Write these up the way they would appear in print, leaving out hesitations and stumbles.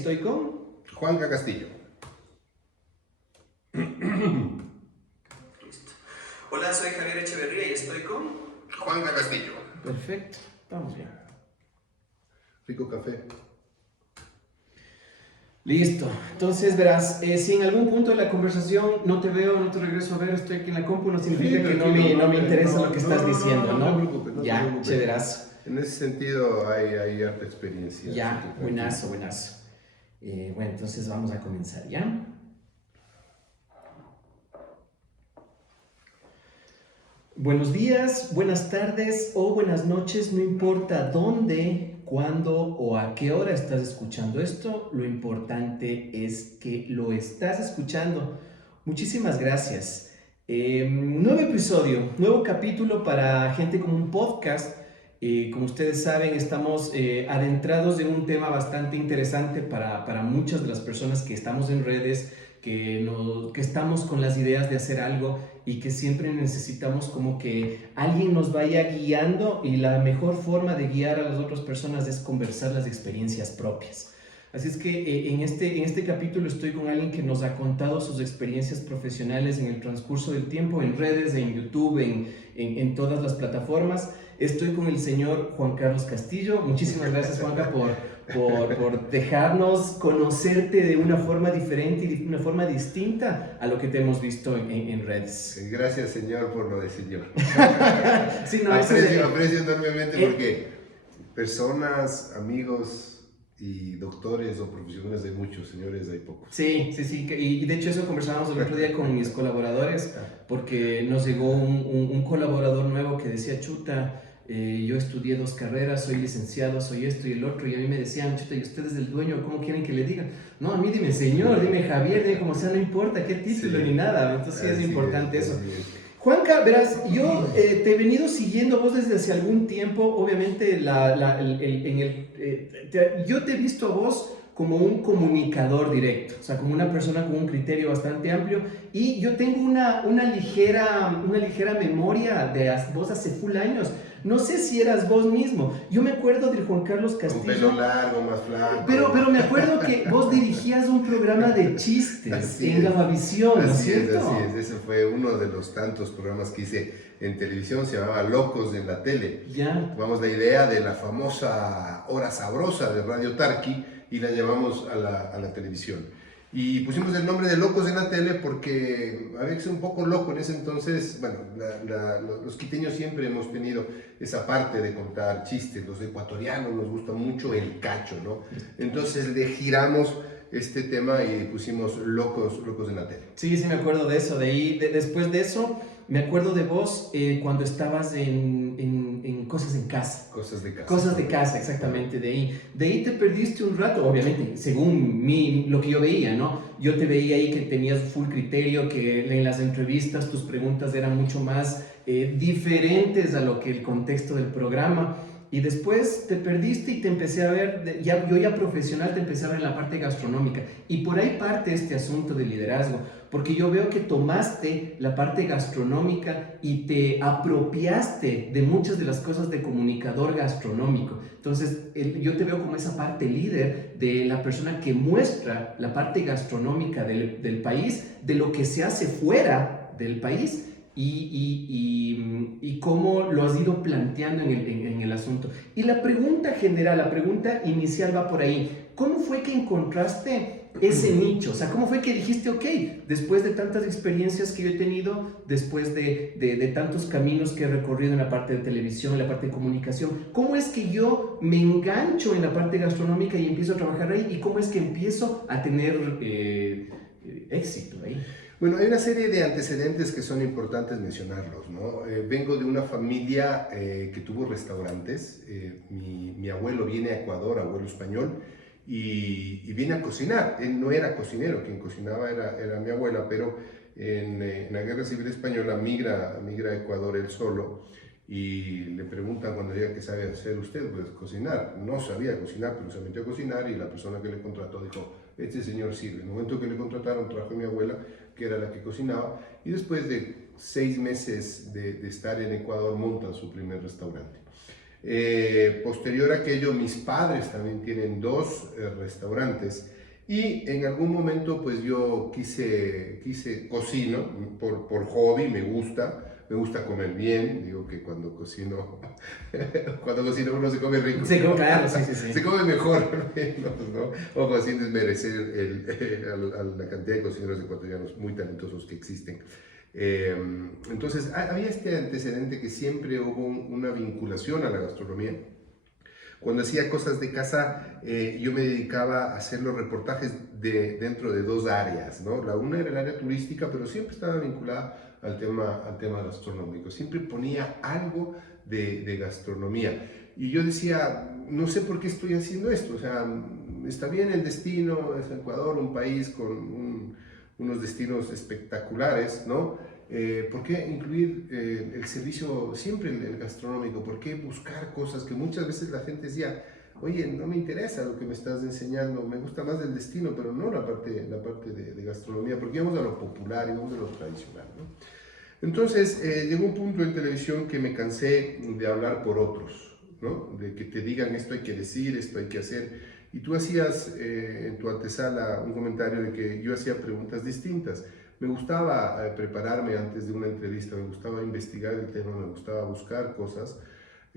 Estoy con Juanca Castillo. Listo. Hola, soy Javier Echeverría y estoy con Juanca Castillo. Perfecto, estamos bien. Rico café. Listo. Entonces verás, si en algún punto de la conversación no te veo, no te regreso a ver, estoy aquí en la compu, no significa que no me interesa lo que estás diciendo, ¿no? No te preocupes, no te Ya, preocupes. chéverazo. En ese sentido hay harta experiencia. Ya, así que buenazo, buenazo. Bueno, entonces vamos a comenzar, ¿ya? Buenos días, buenas tardes o buenas noches, no importa dónde, cuándo o a qué hora estás escuchando esto, lo importante es que lo estás escuchando. Muchísimas gracias. Nuevo episodio, nuevo capítulo para Gente como un Podcast. Como ustedes saben, estamos adentrados en un tema bastante interesante para muchas de las personas que estamos en redes, que estamos con las ideas de hacer algo y que siempre necesitamos como que alguien nos vaya guiando, y la mejor forma de guiar a las otras personas es conversar las experiencias propias. Así es que en este capítulo estoy con alguien que nos ha contado sus experiencias profesionales en el transcurso del tiempo, en redes, en YouTube, en todas las plataformas. Estoy con el señor Juan Carlos Castillo. Muchísimas gracias, Juanca, por dejarnos conocerte de una forma diferente y de una forma distinta a lo que te hemos visto en redes. Gracias, señor, por lo de señor. Sí, no, aprecio enormemente porque personas, amigos y doctores o profesionales hay muchos, señores hay pocos. Sí, y de hecho eso conversábamos el otro día con mis colaboradores, porque nos llegó un colaborador nuevo que decía, chuta, yo estudié 2 carreras, soy licenciado, soy esto y el otro, y a mí me decían, chuta, ¿y usted es el dueño? ¿Cómo quieren que le diga? No, a mí dime señor, dime Javier, dime como sea, no importa qué título ni nada, entonces sí es importante eso. Juanca, verás, yo te he venido siguiendo vos desde hace algún tiempo, obviamente yo te he visto a vos como un comunicador directo, o sea, como una persona con un criterio bastante amplio, y yo tengo una ligera memoria de vos hace full años. No sé si eras vos mismo. Yo me acuerdo del Juan Carlos Castillo. Con pelo largo, más flaco. Pero me acuerdo que vos dirigías un programa de chistes en Gamavisión, ¿no es cierto? Así es, ese fue uno de los tantos programas que hice en televisión, se llamaba Locos en la Tele. Ya. Tomamos la idea de la famosa Hora Sabrosa de Radio Tarqui y la llevamos a la televisión. Y pusimos el nombre de Locos en la Tele porque había que ser un poco loco en ese entonces. Bueno, los quiteños siempre hemos tenido esa parte de contar chistes. Los ecuatorianos nos gusta mucho el cacho, ¿no? Entonces le giramos este tema y pusimos Locos en la Tele. Sí, me acuerdo de eso. Después de eso, me acuerdo de vos cuando estabas en Cosas en Casa. Cosas de casa. Cosas de casa, exactamente, de ahí te perdiste un rato, obviamente, según lo que yo veía, ¿no? Yo te veía ahí que tenías full criterio, que en las entrevistas tus preguntas eran mucho más diferentes a lo que el contexto del programa, y después te perdiste y te empecé a ver, yo ya profesional te empecé a ver en la parte gastronómica, y por ahí parte este asunto de liderazgo, porque yo veo que tomaste la parte gastronómica y te apropiaste de muchas de las cosas de comunicador gastronómico. Entonces, yo te veo como esa parte líder de la persona que muestra la parte gastronómica del país, de lo que se hace fuera del país, y cómo lo has ido planteando en el asunto. Y la pregunta general, la pregunta inicial va por ahí. ¿Cómo fue que encontraste ese nicho? O sea, ¿cómo fue que dijiste, ok, después de tantas experiencias que yo he tenido, después de tantos caminos que he recorrido en la parte de televisión, en la parte de comunicación, cómo es que yo me engancho en la parte gastronómica y empiezo a trabajar ahí? ¿Y cómo es que empiezo a tener éxito ahí? Bueno, hay una serie de antecedentes que son importantes mencionarlos, ¿no? Vengo de una familia que tuvo restaurantes. Mi abuelo viene a Ecuador, abuelo español, y viene a cocinar. Él no era cocinero, quien cocinaba era mi abuela, pero en la Guerra Civil Española migra a Ecuador él solo, y le preguntan cuando llega qué sabe hacer usted, pues cocinar. No sabía cocinar, pero se metió a cocinar, y la persona que le contrató dijo, este señor sirve. En el momento que le contrataron trajo a mi abuela, que era la que cocinaba, y después de 6 meses de estar en Ecuador montan su primer restaurante. Posterior a aquello, mis padres también tienen dos restaurantes y en algún momento pues yo cocino por hobby, me gusta comer bien, digo que cuando cocino, cuando cocino uno se come rico. Sí, claro, sí, sí, sí. Se come mejor, al menos, ¿no? Ojo, sin desmerecer a la cantidad de cocineros ecuatorianos muy talentosos que existen. Entonces, había este antecedente que siempre hubo una vinculación a la gastronomía. Cuando hacía cosas de casa, yo me dedicaba a hacer los reportajes dentro de dos áreas, ¿no? La una era el área turística, pero siempre estaba vinculada al tema gastronómico. Siempre ponía algo de gastronomía. Y yo decía, no sé por qué estoy haciendo esto. O sea, está bien el destino, es Ecuador, un país con unos destinos espectaculares, ¿no? ¿Por qué incluir el servicio siempre el gastronómico? ¿Por qué buscar cosas que muchas veces la gente decía, oye, no me interesa lo que me estás enseñando, me gusta más el destino, pero no la parte de gastronomía, porque vamos a lo popular y vamos a lo tradicional, ¿no? Entonces, llegó un punto en televisión que me cansé de hablar por otros, ¿no? De que te digan esto hay que decir, esto hay que hacer. Y tú hacías en tu antesala un comentario de que yo hacía preguntas distintas. Me gustaba prepararme antes de una entrevista, me gustaba investigar el tema, me gustaba buscar cosas,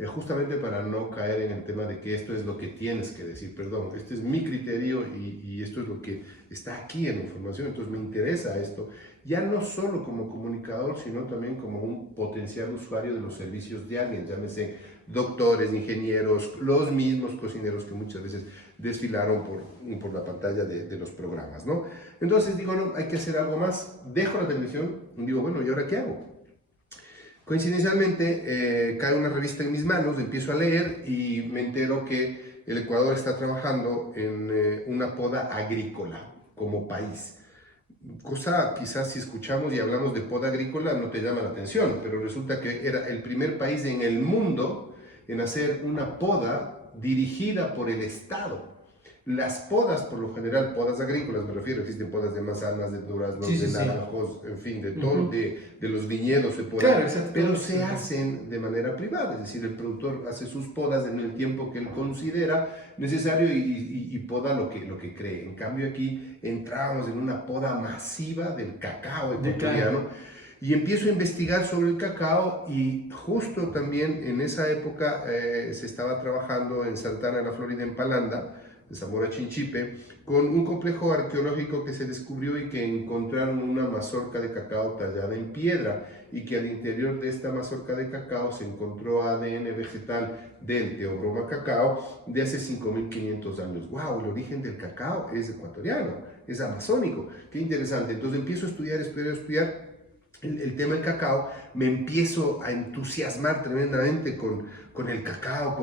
justamente para no caer en el tema de que esto es lo que tienes que decir, perdón, este es mi criterio y esto es lo que está aquí en la información, entonces me interesa esto, ya no solo como comunicador, sino también como un potencial usuario de los servicios de alguien, llámese doctores, ingenieros, los mismos cocineros que muchas veces desfilaron por la pantalla de los programas, ¿no? Entonces digo, no, hay que hacer algo más, dejo la televisión y digo, bueno, ¿y ahora qué hago? Coincidencialmente cae una revista en mis manos, empiezo a leer y me entero que el Ecuador está trabajando en una poda agrícola como país. Cosa quizás si escuchamos y hablamos de poda agrícola no te llama la atención, pero resulta que era el primer país en el mundo en hacer una poda dirigida por el Estado. Las podas, por lo general, podas agrícolas, me refiero, existen podas de manzanas, de duraznos, Sí, sí, de sí. naranjos, en fin, de todo, de los viñedos se podan, Claro, exacto. pero se hacen de manera privada, es decir, el productor hace sus podas en el tiempo que él considera necesario y poda lo que cree. En cambio aquí entramos en una poda masiva del cacao ecuatoriano. Y empiezo a investigar sobre el cacao y justo también en esa época se estaba trabajando en Santana de la Florida, en Palanda, de Zamora Chinchipe, con un complejo arqueológico que se descubrió y que encontraron una mazorca de cacao tallada en piedra y que al interior de esta mazorca de cacao se encontró ADN vegetal del Theobroma cacao de hace 5.500 años. ¡Wow! El origen del cacao es ecuatoriano, es amazónico. ¡Qué interesante! Entonces empiezo a estudiar el tema del cacao, me empiezo a entusiasmar tremendamente con el cacao,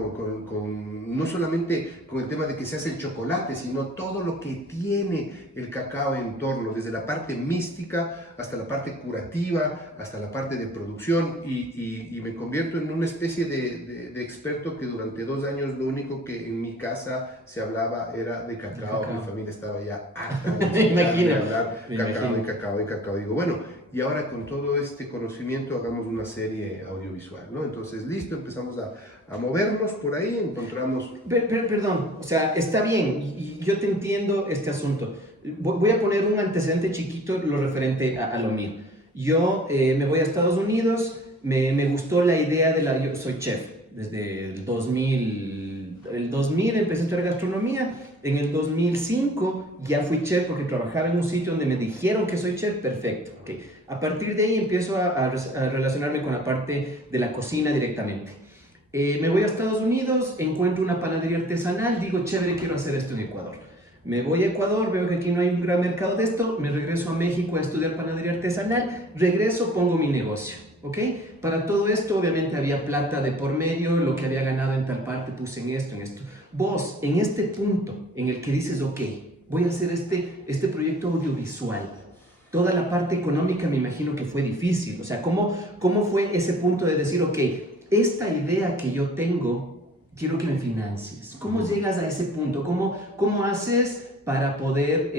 no solamente con el tema de que se hace el chocolate, sino todo lo que tiene el cacao en torno, desde la parte mística hasta la parte curativa, hasta la parte de producción, y me convierto en una especie de experto que durante 2 años lo único que en mi casa se hablaba era de cacao. Mi familia estaba ya harta de hablar cacao. Digo, bueno, y ahora con todo este conocimiento hagamos una serie audiovisual, ¿no? Entonces, listo, empezamos a movernos por ahí, encontramos... Perdón, o sea, está bien, y yo te entiendo este asunto. Voy a poner un antecedente chiquito, lo referente a lo mío. Yo me voy a Estados Unidos, me gustó la idea yo soy chef, desde el 2000 empecé a estudiar gastronomía. En el 2005 ya fui chef porque trabajaba en un sitio donde me dijeron que soy chef, perfecto. Okay. A partir de ahí empiezo a relacionarme con la parte de la cocina directamente. Me voy a Estados Unidos, encuentro una panadería artesanal, digo, chévere, quiero hacer esto en Ecuador. Me voy a Ecuador, veo que aquí no hay un gran mercado de esto, me regreso a México a estudiar panadería artesanal, regreso, pongo mi negocio, ¿ok? Para todo esto obviamente había plata de por medio, lo que había ganado en tal parte puse en esto. Vos, en este punto en el que dices, ok, voy a hacer este proyecto audiovisual, toda la parte económica me imagino que fue difícil, o sea, ¿cómo fue ese punto de decir, ok, esta idea que yo tengo, quiero que me financies? ¿Cómo llegas a ese punto? ¿Cómo haces para poder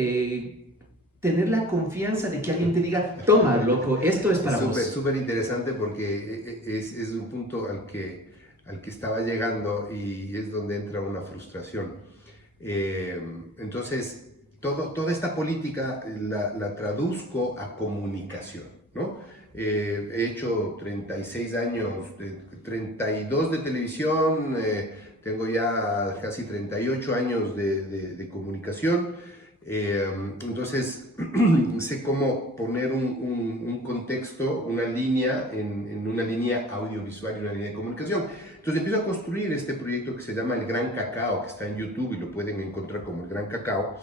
tener la confianza de que alguien te diga, toma, loco, esto es para vos? Súper interesante porque es un punto al que al que estaba llegando y es donde entra una frustración. Entonces, toda esta política la traduzco a comunicación, ¿no? He hecho 36 años, 32 de televisión, tengo ya casi 38 años de comunicación. Entonces sé cómo poner un contexto, una línea en una línea audiovisual y una línea de comunicación. Entonces empiezo a construir este proyecto que se llama El Gran Cacao, que está en YouTube y lo pueden encontrar como El Gran Cacao.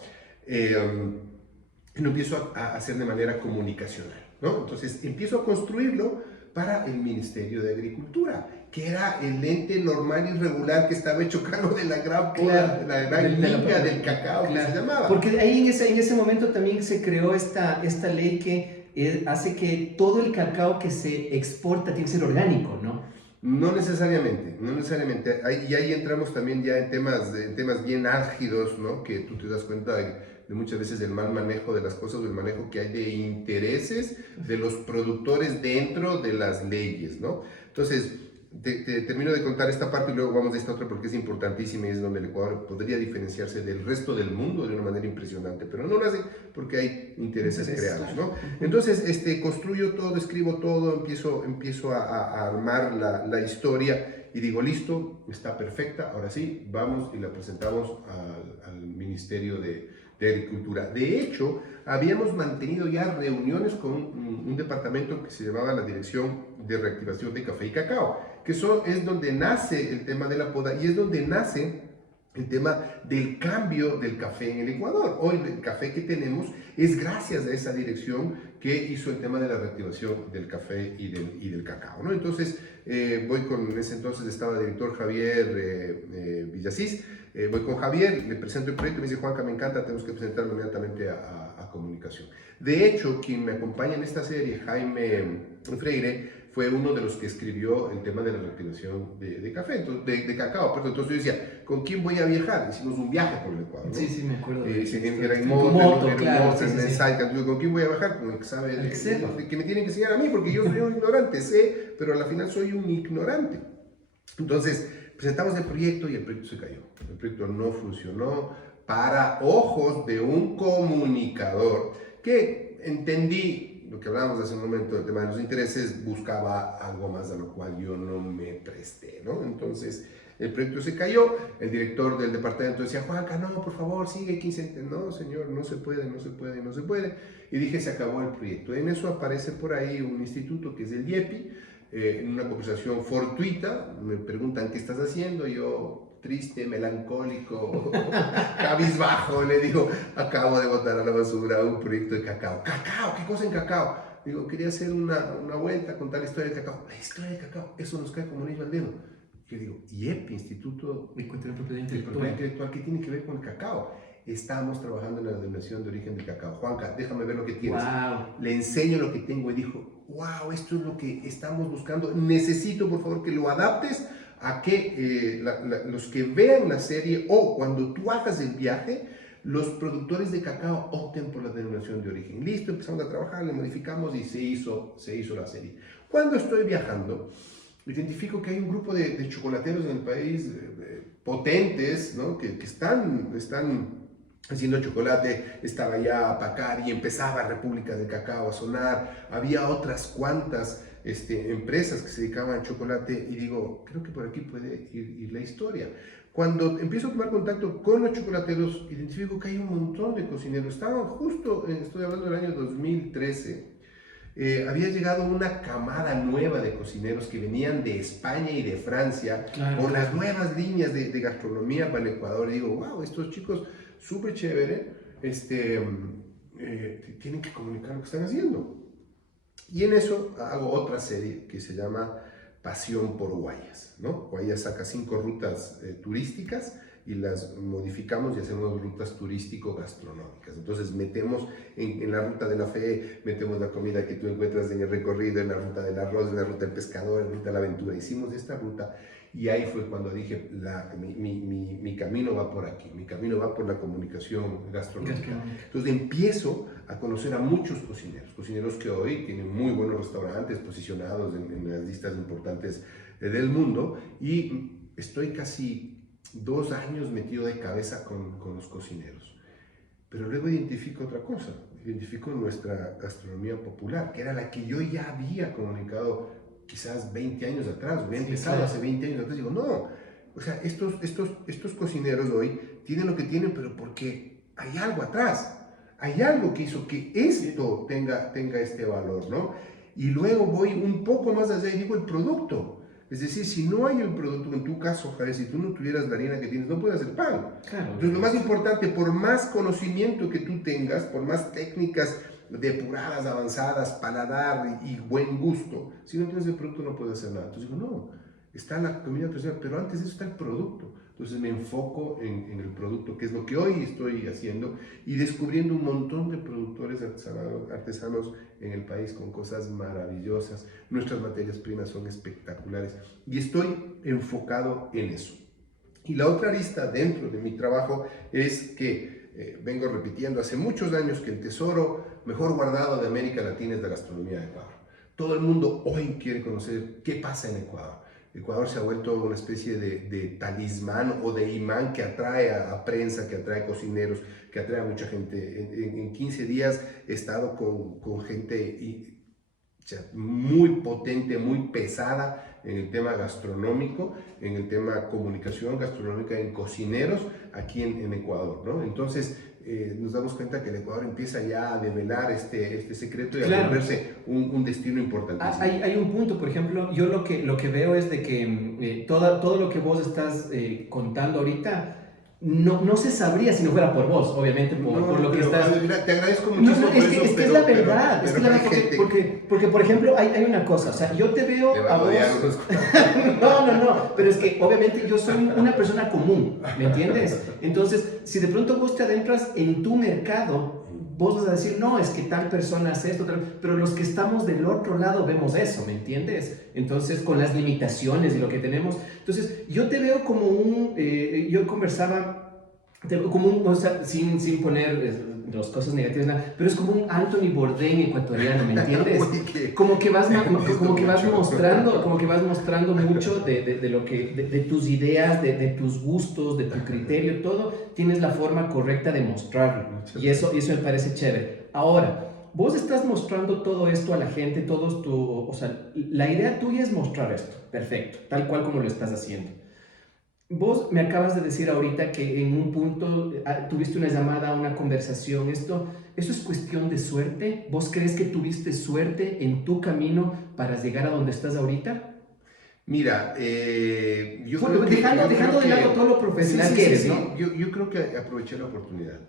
Y lo empiezo a hacer de manera comunicacional, ¿no? Entonces empiezo a construirlo para el Ministerio de Agricultura, que era el ente normal y regular que estaba hecho cargo de la gran poda, la gran liga del cacao, claro, que se llamaba. Porque ahí en ese momento también se creó esta ley que hace que todo el cacao que se exporta tiene que ser orgánico, ¿no? No necesariamente, no necesariamente. Y ahí entramos también ya en temas bien álgidos, ¿no? Que tú te das cuenta de muchas veces del mal manejo de las cosas, del manejo que hay de intereses de los productores dentro de las leyes, ¿no? Entonces, te termino de contar esta parte y luego vamos a esta otra porque es importantísima y es donde el Ecuador podría diferenciarse del resto del mundo de una manera impresionante, pero no lo hace porque hay intereses creados, ¿no? Entonces, construyo todo, escribo todo, empiezo a armar la historia y digo, listo, está perfecta, ahora sí, vamos y la presentamos al Ministerio de Agricultura. De hecho, habíamos mantenido ya reuniones con un departamento que se llamaba la Dirección de Reactivación de Café y Cacao, que es donde nace el tema de la poda y es donde nace el tema del cambio del café en el Ecuador. Hoy el café que tenemos es gracias a esa dirección que hizo el tema de la reactivación del café y del cacao, ¿no? Entonces, en ese entonces estaba el director Javier Villasís, voy con Javier, le presento el proyecto y me dice, Juanca, me encanta, tenemos que presentarlo inmediatamente a comunicación. De hecho, quien me acompaña en esta serie, Jaime Freire, fue uno de los que escribió el tema de la reactivación de café, entonces, de cacao. Entonces yo decía, ¿con quién voy a viajar? Hicimos un viaje por el Ecuador, ¿no? Sí, me acuerdo. Era en moto, claro. Entonces, ¿con quién voy a viajar? Con el que sabe, que me tienen que enseñar a mí, porque yo soy un ignorante, sé, pero al final soy un ignorante. Entonces, presentamos el proyecto y el proyecto se cayó. El proyecto no funcionó para ojos de un comunicador que entendí lo que hablábamos hace un momento del tema de los intereses, buscaba algo más a lo cual yo no me presté, ¿no? Entonces, el proyecto se cayó, el director del departamento decía, Juanca, no, por favor, sigue 15, no, señor, no se puede, y dije, se acabó el proyecto. En eso aparece por ahí un instituto que es el IEPI, en una conversación fortuita, me preguntan, ¿qué estás haciendo? Yo, triste, melancólico, cabizbajo, le digo, acabo de botar a la basura un proyecto de cacao. ¿Cacao? ¿Qué cosa en cacao? Digo, quería hacer una vuelta, contar la historia del cacao. La historia del cacao, eso nos cae como anillo al dedo. Yo digo, IEP, Instituto de Propiedad Intelectual, ¿qué tiene que ver con el cacao? Estamos trabajando en la denominación de origen del cacao. Juanca, déjame ver lo que tienes. Wow. Le enseño lo que tengo y dijo, wow, esto es lo que estamos buscando. Necesito, por favor, que lo adaptes a que los que vean la serie o cuando tú hagas el viaje, los productores de cacao opten por la denominación de origen. Listo, empezamos a trabajar, le modificamos y se hizo la serie. Cuando estoy viajando, identifico que hay un grupo de chocolateros en el país potentes, ¿no? que están haciendo chocolate. Estaba ya Pacari y empezaba República del Cacao a sonar. Había otras cuantas empresas que se dedicaban al chocolate y digo, creo que por aquí puede ir la historia. Cuando empiezo a tomar contacto con los chocolateros, identifico que hay un montón de cocineros. Estaban justo, estoy hablando del año 2013, había llegado una camada nueva de cocineros que venían de España y de Francia, claro, con las nuevas líneas de gastronomía para el Ecuador. Y digo, wow, estos chicos, súper chévere, tienen que comunicar lo que están haciendo. Y en eso hago otra serie que se llama Pasión por Guayas, ¿no? Guayas saca 5 rutas turísticas y las modificamos y hacemos rutas turístico-gastronómicas. Entonces metemos en la ruta de la fe, metemos la comida que tú encuentras en el recorrido, en la ruta del arroz, en la ruta del pescador, en la ruta de la aventura. Hicimos esta ruta y ahí fue cuando dije, mi camino va por aquí, mi camino va por la comunicación gastronómica. Entonces empiezo a conocer a muchos cocineros que hoy tienen muy buenos restaurantes posicionados en las listas importantes del mundo, y estoy casi 2 años metido de cabeza con los cocineros. Pero luego identifico otra cosa, identifico nuestra gastronomía popular, que era la que yo ya había comunicado quizás 20 años atrás, había empezado hace 20 años atrás. Digo, no, o sea, estos cocineros hoy tienen lo que tienen, pero porque hay algo atrás, hay algo que hizo que esto tenga este valor, ¿no? Y luego voy un poco más allá y digo el producto. Es decir, si no hay el producto, en tu caso, Javier, si tú no tuvieras la harina que tienes, no puedes hacer pan. Claro. Entonces, lo más importante, por más conocimiento que tú tengas, por más técnicas depuradas, avanzadas, paladar y buen gusto, si no tienes el producto no puedes hacer nada. Entonces digo, no, está la comida tradicional, pero antes de eso está el producto. Entonces me enfoco en el producto, que es lo que hoy estoy haciendo, y descubriendo un montón de productores artesanos en el país con cosas maravillosas. Nuestras materias primas son espectaculares y estoy enfocado en eso. Y la otra arista dentro de mi trabajo es que vengo repitiendo hace muchos años que el tesoro mejor guardado de América Latina es la gastronomía de Ecuador. Todo el mundo hoy quiere conocer qué pasa en Ecuador. Ecuador se ha vuelto una especie de talismán o de imán que atrae a prensa, que atrae cocineros, que atrae a mucha gente. En 15 días he estado con gente muy potente, muy pesada en el tema gastronómico, en el tema comunicación gastronómica, en cocineros aquí en Ecuador, ¿no? Entonces nos damos cuenta que el Ecuador empieza ya a develar este secreto y a volverse un destino importantísimo. Hay un punto, por ejemplo, yo lo que veo es de que todo lo que vos estás contando ahorita no se sabría si no fuera por vos, obviamente, por lo que estás... Mira, te agradezco muchísimo por eso, es que es la verdad, porque, por ejemplo, hay una cosa, o sea, yo te veo a vos... No, pero es que obviamente yo soy una persona común, ¿me entiendes? Entonces, si de pronto vos te adentras en tu mercado, vos vas a decir, no, es que tal persona hace esto, pero los que estamos del otro lado vemos eso, ¿me entiendes? Entonces, con las limitaciones y lo que tenemos. Entonces, yo te veo como yo conversaba, como un, o sea, sin poner las cosas negativas, nada, pero es como un Anthony Bourdain ecuatoriano, ¿me entiendes? Como que vas mostrando mucho de tus ideas, de tus gustos, de tu criterio, todo, tienes la forma correcta de mostrarlo. Y eso me parece chévere. Ahora, vos estás mostrando todo esto a la gente, o sea, la idea tuya es mostrar esto, perfecto, tal cual como lo estás haciendo. Vos me acabas de decir ahorita que en un punto tuviste una llamada, una conversación. ¿Eso es cuestión de suerte? ¿Vos crees que tuviste suerte en tu camino para llegar a donde estás ahorita? Mira, yo creo que... Dejando de lado todo lo profesional que eres, ¿no? Yo creo que aproveché la oportunidad.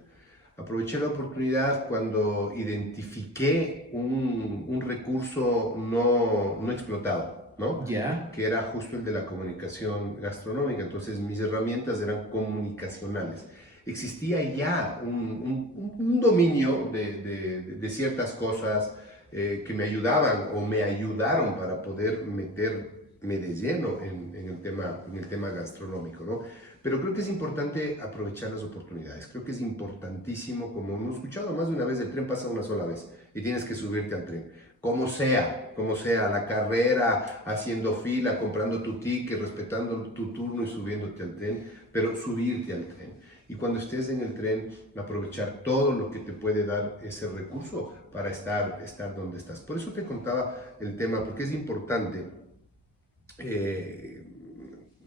Aproveché la oportunidad cuando identifiqué un recurso no explotado, ¿no? Ya. Que era justo el de la comunicación gastronómica. Entonces mis herramientas eran comunicacionales. Existía ya un dominio de ciertas cosas que me ayudaban o me ayudaron para poder meterme de lleno en el tema gastronómico, ¿no? Pero creo que es importante aprovechar las oportunidades. Creo que es importantísimo, como hemos escuchado más de una vez, el tren pasa una sola vez y tienes que subirte al tren. Como sea, la carrera, haciendo fila, comprando tu ticket, respetando tu turno y subiéndote al tren, pero subirte al tren. Y cuando estés en el tren, aprovechar todo lo que te puede dar ese recurso para estar donde estás. Por eso te contaba el tema, porque es importante.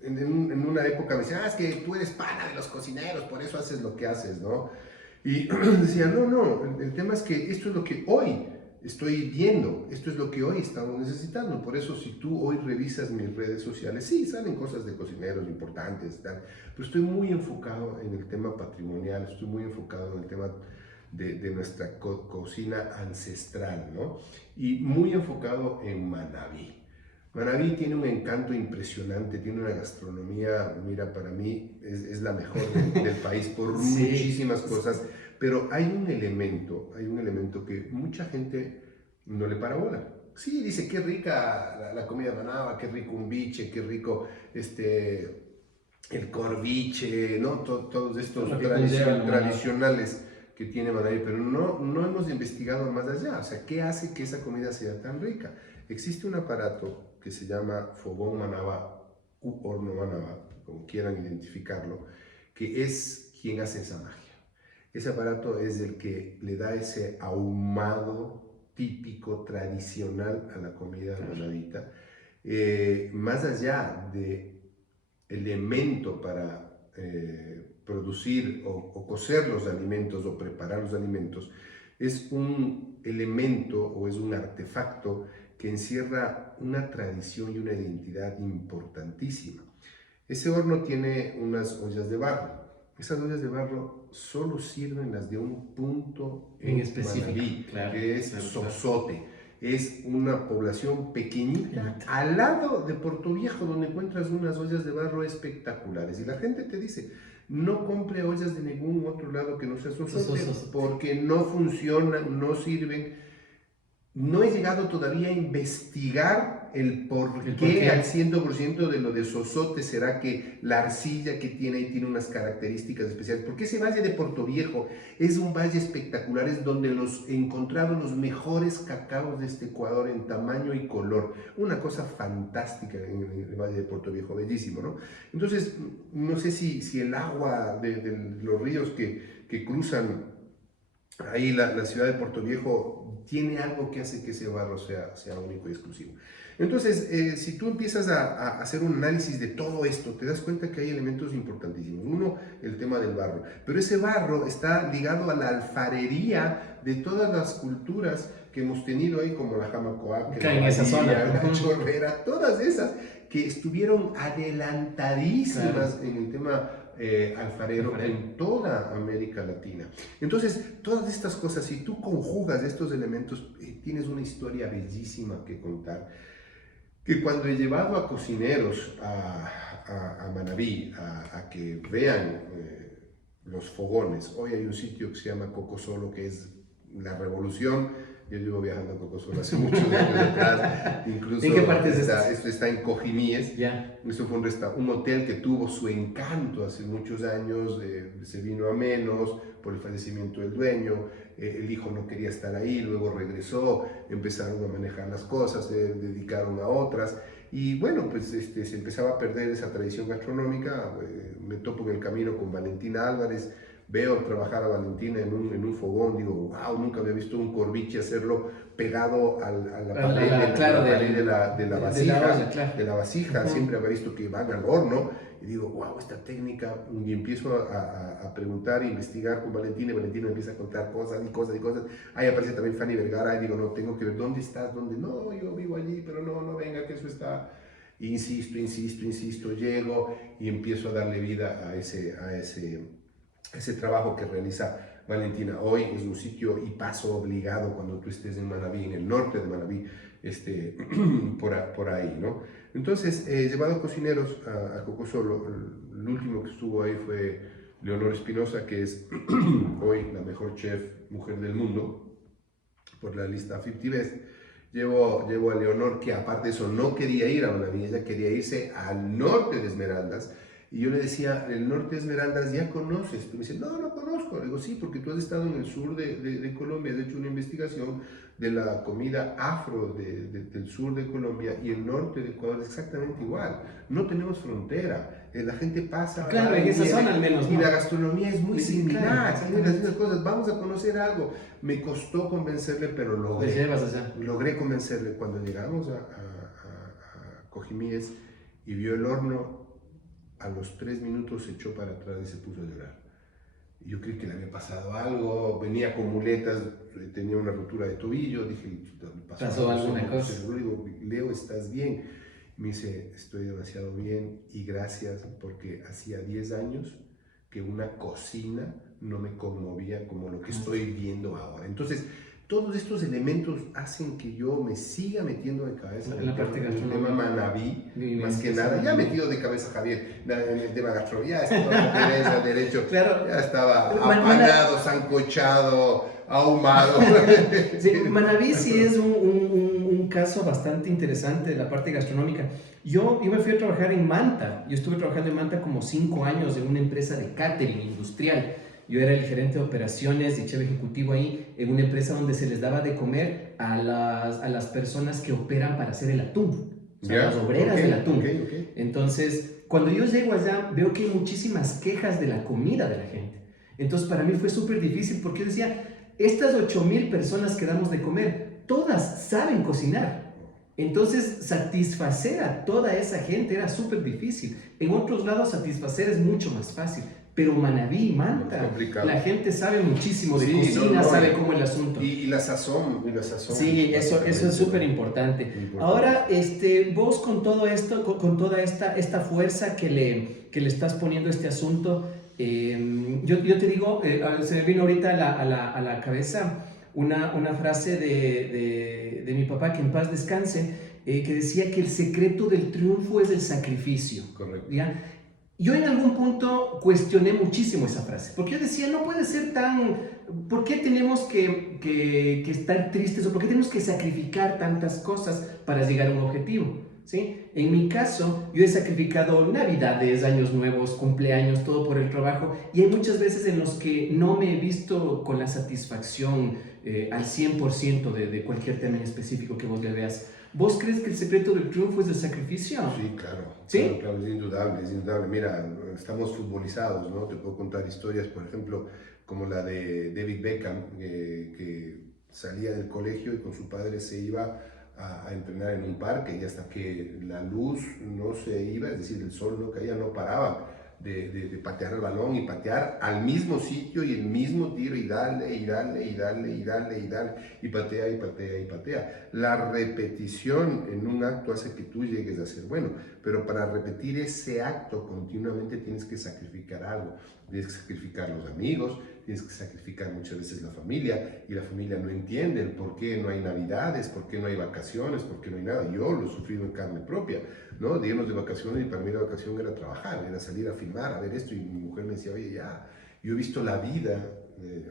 En una época me decían, es que tú eres pana de los cocineros, por eso haces lo que haces, ¿no? Y decía, no, el tema es que esto es lo que hoy estoy viendo, esto es lo que hoy estamos necesitando. Por eso, si tú hoy revisas mis redes sociales, sí, salen cosas de cocineros importantes, tal, pero estoy muy enfocado en el tema patrimonial, estoy muy enfocado en el tema de nuestra cocina ancestral, ¿no? Y muy enfocado en Manabí. Manabí tiene un encanto impresionante, tiene una gastronomía, mira, para mí es la mejor del país por Sí. muchísimas cosas, pero hay un elemento que mucha gente no le para bola. Sí, dice, qué rica la comida de Manaba, qué rico un biche, qué rico el corviche, ¿no? Todos estos tradicionales que tiene Manabí, pero no hemos investigado más allá. O sea, ¿qué hace que esa comida sea tan rica? Existe un aparato que se llama fogón Manaba u horno Manaba, como quieran identificarlo, que es quien hace esa magia. Ese aparato es el que le da ese ahumado típico, tradicional a la comida manabita. Más allá de elemento para producir o cocer los alimentos o preparar los alimentos, es un elemento o es un artefacto que encierra una tradición y una identidad importantísima. Ese horno tiene unas ollas de barro. Esas ollas de barro solo sirven las de un punto en específico, Manabí, claro, que es claro, Sozote. Es una población pequeñita al lado de Puerto Viejo, donde encuentras unas ollas de barro espectaculares. Y la gente te dice, no compre ollas de ningún otro lado que no sea Sozote, porque no funcionan, no sirven. No he llegado todavía a investigar el por qué al 100% de lo de Sozote será que la arcilla que tiene ahí tiene unas características especiales. Porque ese valle de Puerto Viejo es un valle espectacular, es donde he encontrado los mejores cacaos de este Ecuador en tamaño y color. Una cosa fantástica en el valle de Puerto Viejo, bellísimo, ¿no? Entonces, no sé si el agua de los ríos que cruzan ahí la ciudad de Puerto Viejo tiene algo que hace que ese barro sea único y exclusivo. Entonces, si tú empiezas a hacer un análisis de todo esto, te das cuenta que hay elementos importantísimos. Uno, el tema del barro. Pero ese barro está ligado a la alfarería de todas las culturas que hemos tenido ahí, como la Jamacoa, la Chorrera, todas esas que estuvieron adelantadísimas en el tema alfarero en toda América Latina. Entonces, todas estas cosas, si tú conjugas estos elementos, tienes una historia bellísima que contar. Que cuando he llevado a cocineros a Manabí a que vean los fogones, hoy hay un sitio que se llama Cocosolo, que es la revolución. Yo llevo viajando a Cocosolo hace muchos años atrás. Incluso ¿En qué parte es esto está en Cojímies. Ya. Esto fue un hotel que tuvo su encanto hace muchos años, se vino a menos por el fallecimiento del dueño, el hijo no quería estar ahí, luego regresó, empezaron a manejar las cosas, se dedicaron a otras, y bueno, pues se empezaba a perder esa tradición gastronómica. Me topo en el camino con Valentina Álvarez, veo trabajar a Valentina en un fogón, digo, wow, nunca había visto un corviche hacerlo pegado a la pared de la vasija, siempre había visto que van al horno, y digo, wow, esta técnica, y empiezo a preguntar, a investigar con Valentina, y Valentina me empieza a contar cosas, ahí aparece también Fanny Vergara, y digo, no, tengo que ver, ¿dónde estás? ¿Dónde? No, yo vivo allí, pero no venga, que eso está... Insisto, llego y empiezo a darle vida a ese trabajo que realiza Valentina. Hoy es un sitio y paso obligado cuando tú estés en Manabí, en el norte de Manabí, por ahí, ¿no? Entonces, he llevado cocineros a Cocosolo. El último que estuvo ahí fue Leonor Espinosa, que es hoy la mejor chef mujer del mundo por la lista 50 Best. Llevo a Leonor, que aparte de eso no quería ir a Manabí, ella quería irse al norte de Esmeraldas. Y yo le decía, el norte de Esmeraldas, ¿ya conoces? Tú me dices, no conozco. Le digo, sí, porque tú has estado en el sur de Colombia, has hecho una investigación de la comida afro del sur de Colombia, y el norte de Ecuador es exactamente igual. No tenemos frontera, la gente pasa... Claro, en esa zona al menos, ¿no? Y la gastronomía es muy similar, claro, las mismas cosas. Vamos a conocer algo. Me costó convencerle, pero logré convencerle. Cuando llegamos a Cojímies y vio el horno, a los 3 minutos se echó para atrás y se puso a llorar. Yo creí que le había pasado algo, venía con muletas, tenía una rotura de tobillo, dije, ¿pasó alguna cosa? Yo digo, Leo, ¿estás bien? Me dice, estoy demasiado bien y gracias, porque hacía 10 años que una cocina no me conmovía como lo que estoy viendo ahora. Entonces, todos estos elementos hacen que yo me siga metiendo de cabeza en el tema Manabí, más que nada. Ya metido de cabeza Javier en el tema gastronomía, ya estaba derecho, claro, ya estaba apagado, sancochado, ahumado. Sí, Manabí sí es un caso bastante interesante de la parte gastronómica. Yo me fui a trabajar en Manta. Yo estuve trabajando en Manta como 5 años en una empresa de catering industrial. Yo era el gerente de operaciones y chef ejecutivo ahí en una empresa donde se les daba de comer a las personas que operan para hacer el atún. o sea, Ya, las obreras ok, del atún. ok. Entonces, cuando yo llego allá, veo que hay muchísimas quejas de la comida de la gente. Entonces, para mí fue súper difícil porque yo decía, estas 8.000 personas que damos de comer, todas saben cocinar. Entonces, satisfacer a toda esa gente era súper difícil. En otros lados, satisfacer es mucho más fácil. Pero Manabí, Manta, Es complicado. la gente sabe muchísimo de Sí, cocina, sabe cómo el asunto. Y la sazón, y la sazón. Sí, eso es súper importante. Ahora, vos con todo esto, con toda esta fuerza que le estás poniendo a este asunto, yo te digo, se me vino ahorita a la cabeza una frase de mi papá, que en paz descanse, que decía que el secreto del triunfo es el sacrificio. Correcto. ¿Ya? Yo en algún punto cuestioné muchísimo esa frase, porque yo decía, no puede ser tan... ¿Por qué tenemos que estar tristes o por qué tenemos que sacrificar tantas cosas para llegar a un objetivo? ¿Sí? En mi caso, yo he sacrificado Navidades, Años Nuevos, cumpleaños, todo por el trabajo, y hay muchas veces en los que no me he visto con la satisfacción al 100% de cualquier tema en específico que vos le veas. ¿Vos crees que el secreto del triunfo es el sacrificio? Sí, claro. ¿Sí? Claro, es indudable, es indudable. Mira, estamos futbolizados, ¿no? Te puedo contar historias, por ejemplo, como la de David Beckham, que salía del colegio y con su padre se iba a entrenar en un parque y hasta que la luz no se iba, es decir, el sol no caía, no paraba de patear el balón y patear al mismo sitio y el mismo tiro y darle y darle y darle y darle y darle y patea y patea y patea. La repetición en un acto hace que tú llegues a ser bueno, pero para repetir ese acto continuamente tienes que sacrificar algo. Tienes que sacrificar los amigos, tienes que sacrificar muchas veces la familia, y la familia no entiende el por qué no hay navidades, por qué no hay vacaciones, por qué no hay nada. Yo lo he sufrido en carne propia, ¿no? De irnos de vacaciones, y para mí la vacación era trabajar, era salir a filmar, a ver esto, y mi mujer me decía, oye, ya, yo he visto la vida,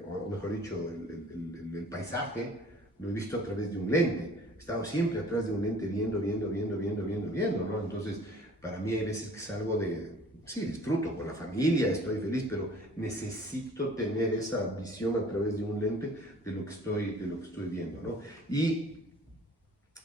o mejor dicho, el paisaje, lo he visto a través de un lente. He estado siempre atrás de un lente viendo, ¿no? Entonces, para mí hay veces que salgo sí, disfruto con la familia, estoy feliz, pero necesito tener esa visión a través de un lente de lo que estoy viendo, ¿no? Y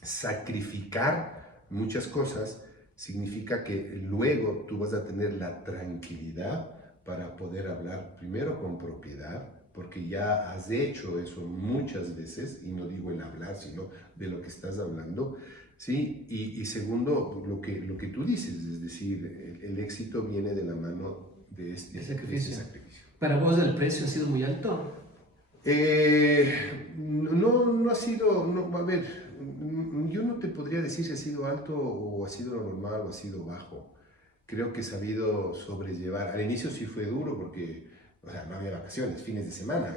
sacrificar muchas cosas significa que luego tú vas a tener la tranquilidad para poder hablar primero con propiedad, porque ya has hecho eso muchas veces, y no digo el hablar, sino de lo que estás hablando, ¿sí? Y segundo, lo que tú dices, es decir, el éxito viene de la mano de este sacrificio. ¿Para vos el precio ha sido muy alto? No ha sido, no, a ver, yo no te podría decir si ha sido alto o ha sido normal o ha sido bajo. Creo que he sabido sobrellevar. Al inicio sí fue duro porque, o sea, no había vacaciones, fines de semana.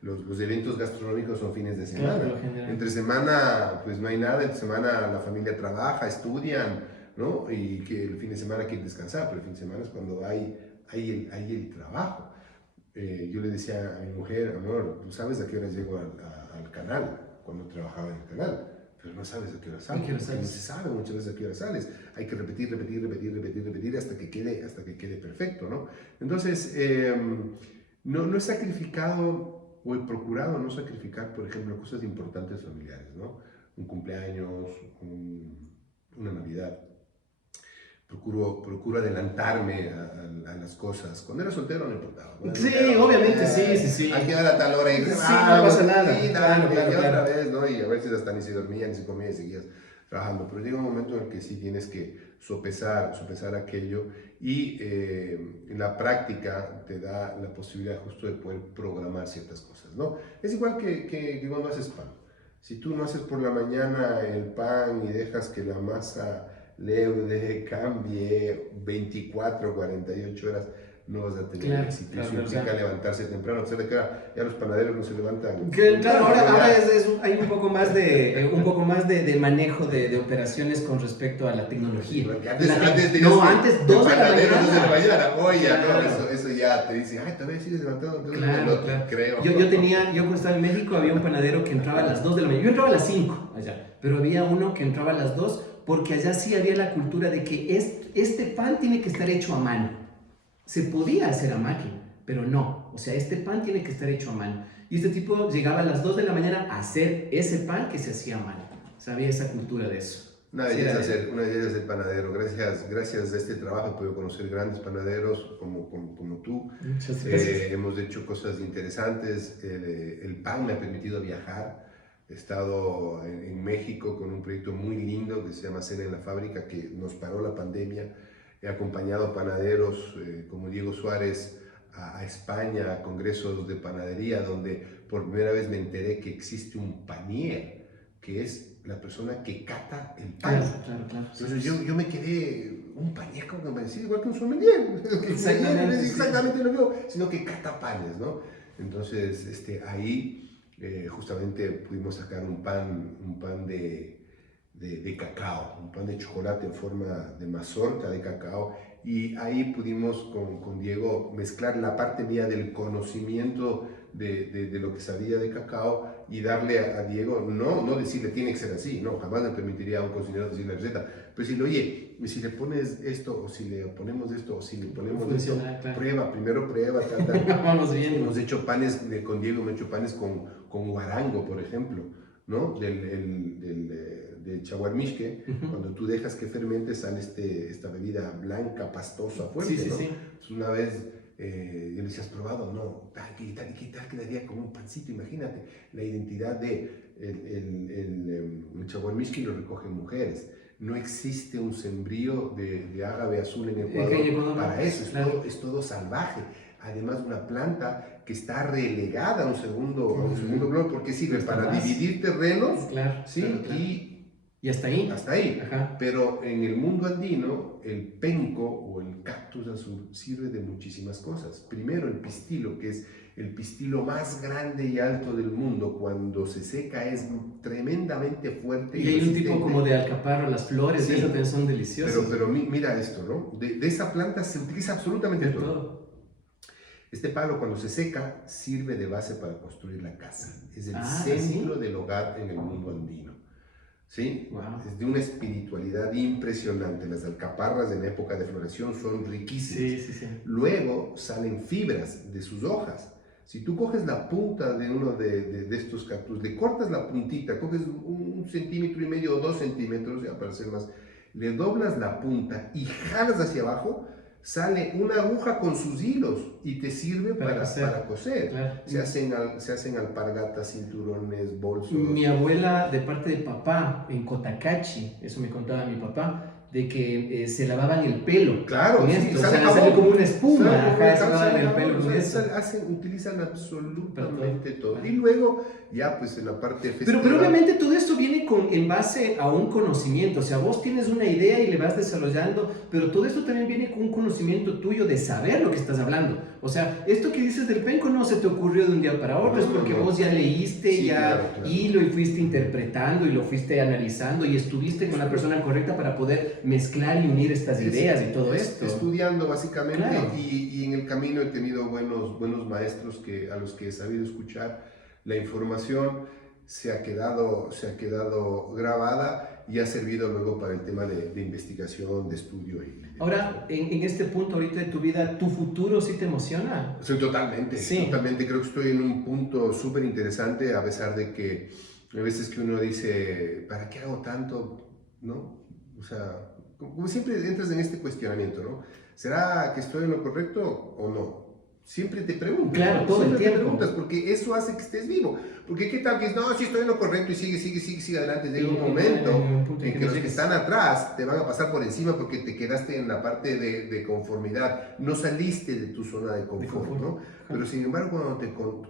Los eventos gastronómicos son fines de semana. Claro, entre semana, pues no hay nada. Entre semana la familia trabaja, estudian, ¿no? Y que el fin de semana quieren descansar, pero el fin de semana es cuando hay el trabajo. Yo le decía a mi mujer, amor, tú sabes a qué hora llego al canal, cuando trabajaba en el canal, pero no sabes a qué hora salgo, porque no se sabe muchas veces a qué hora sales. Hay que repetir hasta que quede perfecto, ¿no? Entonces, no he sacrificado, o he procurado no sacrificar, por ejemplo, cosas importantes familiares, ¿no? Un cumpleaños, una Navidad. Procuro adelantarme a las cosas. Cuando era soltero no importaba. Bueno, sí, obviamente, sí. Hay que dar a tal hora y sí, no pasa nada. Sí, claro. otra vez, ¿no? Y a veces hasta ni se dormía, ni se comía y seguías trabajando. Pero llega un momento en el que sí tienes que sopesar aquello, y en la práctica te da la posibilidad justo de poder programar ciertas cosas, ¿no? Es igual que cuando haces pan. Si tú no haces por la mañana el pan y dejas que la masa leude, cambie 24, 48 horas, no vas a tener éxito. Eso implica levantarse temprano. ¿Sabes que ya los panaderos no se levantan? Claro, ahora hay un poco más de manejo de operaciones con respecto a la tecnología. Antes 2 de la mañana. Oye, claro. No, eso ya te dice, ay, todavía sigues levantando. Claro. Creo. Yo cuando estaba en México, había un panadero que entraba a las 2 de la mañana. Yo entraba a las 5 allá, pero había uno que entraba a las 2, porque allá sí había la cultura de que este pan tiene que estar hecho a mano. Se podía hacer a máquina, pero no. O sea, este pan tiene que estar hecho a mano. Y este tipo llegaba a las 2 de la mañana a hacer ese pan que se hacía a mano. Sabía esa cultura de eso. Una belleza ser panadero. Gracias a este trabajo he podido conocer grandes panaderos como tú. Muchas gracias. Hemos hecho cosas interesantes. El pan me ha permitido viajar. He estado en México con un proyecto muy lindo que se llama Cena en la Fábrica, que nos paró la pandemia. He acompañado panaderos como Diego Suárez a España, a congresos de panadería, donde por primera vez me enteré que existe un panier, que es la persona que cata el pan. Claro. Entonces yo me quedé, un panier, como que me decía, igual que un sommelier. Exactamente, No es exactamente lo mismo, sino que cata panes, ¿no? Entonces ahí justamente pudimos sacar un pan de cacao, un pan de chocolate en forma de mazorca de cacao, y ahí pudimos con Diego mezclar la parte mía del conocimiento de lo que sabía de cacao y darle a Diego, no decirle tiene que ser así, no, jamás le permitiría a un cocinero decirle la receta, pero decirle, oye, si le pones esto, o si le ponemos esto, o si le ponemos esto, claro. Primero prueba, tal. Vamos bien. Hemos hecho panes, con Diego hemos hecho panes con guarango, por ejemplo, ¿no? Del chaguarmishke. Cuando tú dejas que fermente sale esta bebida blanca, pastosa, fuerte, ¿no? Sí. Entonces, una vez yo le decía, ¿has probado? No, ¿qué tal quedaría como un pancito? Imagínate, la identidad de el chaguarmishke lo recogen mujeres. No existe un sembrío de ágave azul en Ecuador para eso, claro. Es todo salvaje. Además, una planta que está relegada a un segundo plano, porque sirve para dividir terrenos, claro, ¿sí? Claro. Y hasta ahí. Hasta ahí. Ajá. Pero en el mundo andino, el penco o el cactus azul sirve de muchísimas cosas. Primero, el pistilo, que es el pistilo más grande y alto del mundo. Cuando se seca es tremendamente fuerte. Y hay un tipo como de alcaparra, las flores, sí, de eso también son deliciosas. Pero mira esto, ¿no? De esa planta se utiliza absolutamente todo. Este palo, cuando se seca, sirve de base para construir la casa. Es el centro del hogar en el mundo andino. ¿Sí? Wow. Es de una espiritualidad impresionante. Las alcaparras en época de floración son riquísimas. Sí. Luego salen fibras de sus hojas. Si tú coges la punta de uno de estos cactus, le cortas la puntita, coges 1,5 centímetros o 2 centímetros, ya para ser más, le doblas la punta y jalas hacia abajo, sale una aguja con sus hilos y te sirve para coser. Claro. Se hacen alpargatas, cinturones, bolsos. Mi abuela, de parte de papá, en Cotacachi, eso me contaba mi papá, de que se lavaban el pelo. Claro, con esto, sale como una espuma. Se lavaban el pelo con eso. Utilizan absolutamente todo. Y luego, ya pues en la parte festiva. Pero obviamente todo esto viene en base a un conocimiento. O sea, vos tienes una idea y le vas desarrollando, pero todo esto también viene con un conocimiento tuyo de saber lo que estás hablando. O sea, esto que dices del penco no se te ocurrió de un día para otro, es porque vos ya leíste, claro. Y lo fuiste interpretando y lo fuiste analizando y estuviste con la persona correcta para poder mezclar y unir estas ideas y todo esto. Estudiando básicamente, claro. Y en el camino he tenido buenos maestros a los que he sabido escuchar. La información se ha quedado grabada y ha servido luego para el tema de investigación, de estudio. Ahora, en este punto ahorita de tu vida, ¿tu futuro sí te emociona? Sí, totalmente. Creo que estoy en un punto súper interesante, a pesar de que hay veces que uno dice, ¿para qué hago tanto? ¿No? O sea, como siempre entras en este cuestionamiento, ¿no? ¿Será que estoy en lo correcto o no? Siempre te preguntas. Claro, todo el tiempo. Te preguntas, porque eso hace que estés vivo. Porque qué tal que no, sí estoy en lo correcto y sigue adelante. Llega un momento en que los que están atrás te van a pasar por encima porque te quedaste en la parte de conformidad. No saliste de tu zona de confort, ¿no? Pero sin embargo,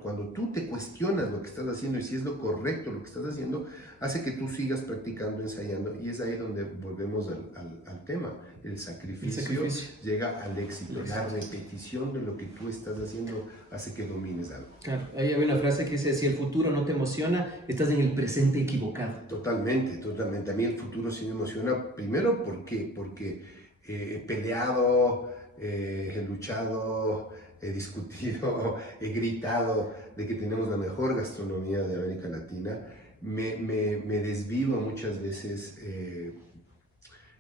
cuando tú te cuestionas lo que estás haciendo y si es lo correcto lo que estás haciendo, hace que tú sigas practicando, ensayando. Y es ahí donde volvemos al tema. El sacrificio llega al éxito. La repetición de lo que tú estás haciendo hace que domines algo. Claro, ahí hay una frase que dice, si el futuro no te emociona, estás en el presente equivocado. Totalmente. A mí el futuro sí me emociona, primero porque he peleado, he luchado, he discutido, he gritado de que tenemos la mejor gastronomía de América Latina. Me desvivo muchas veces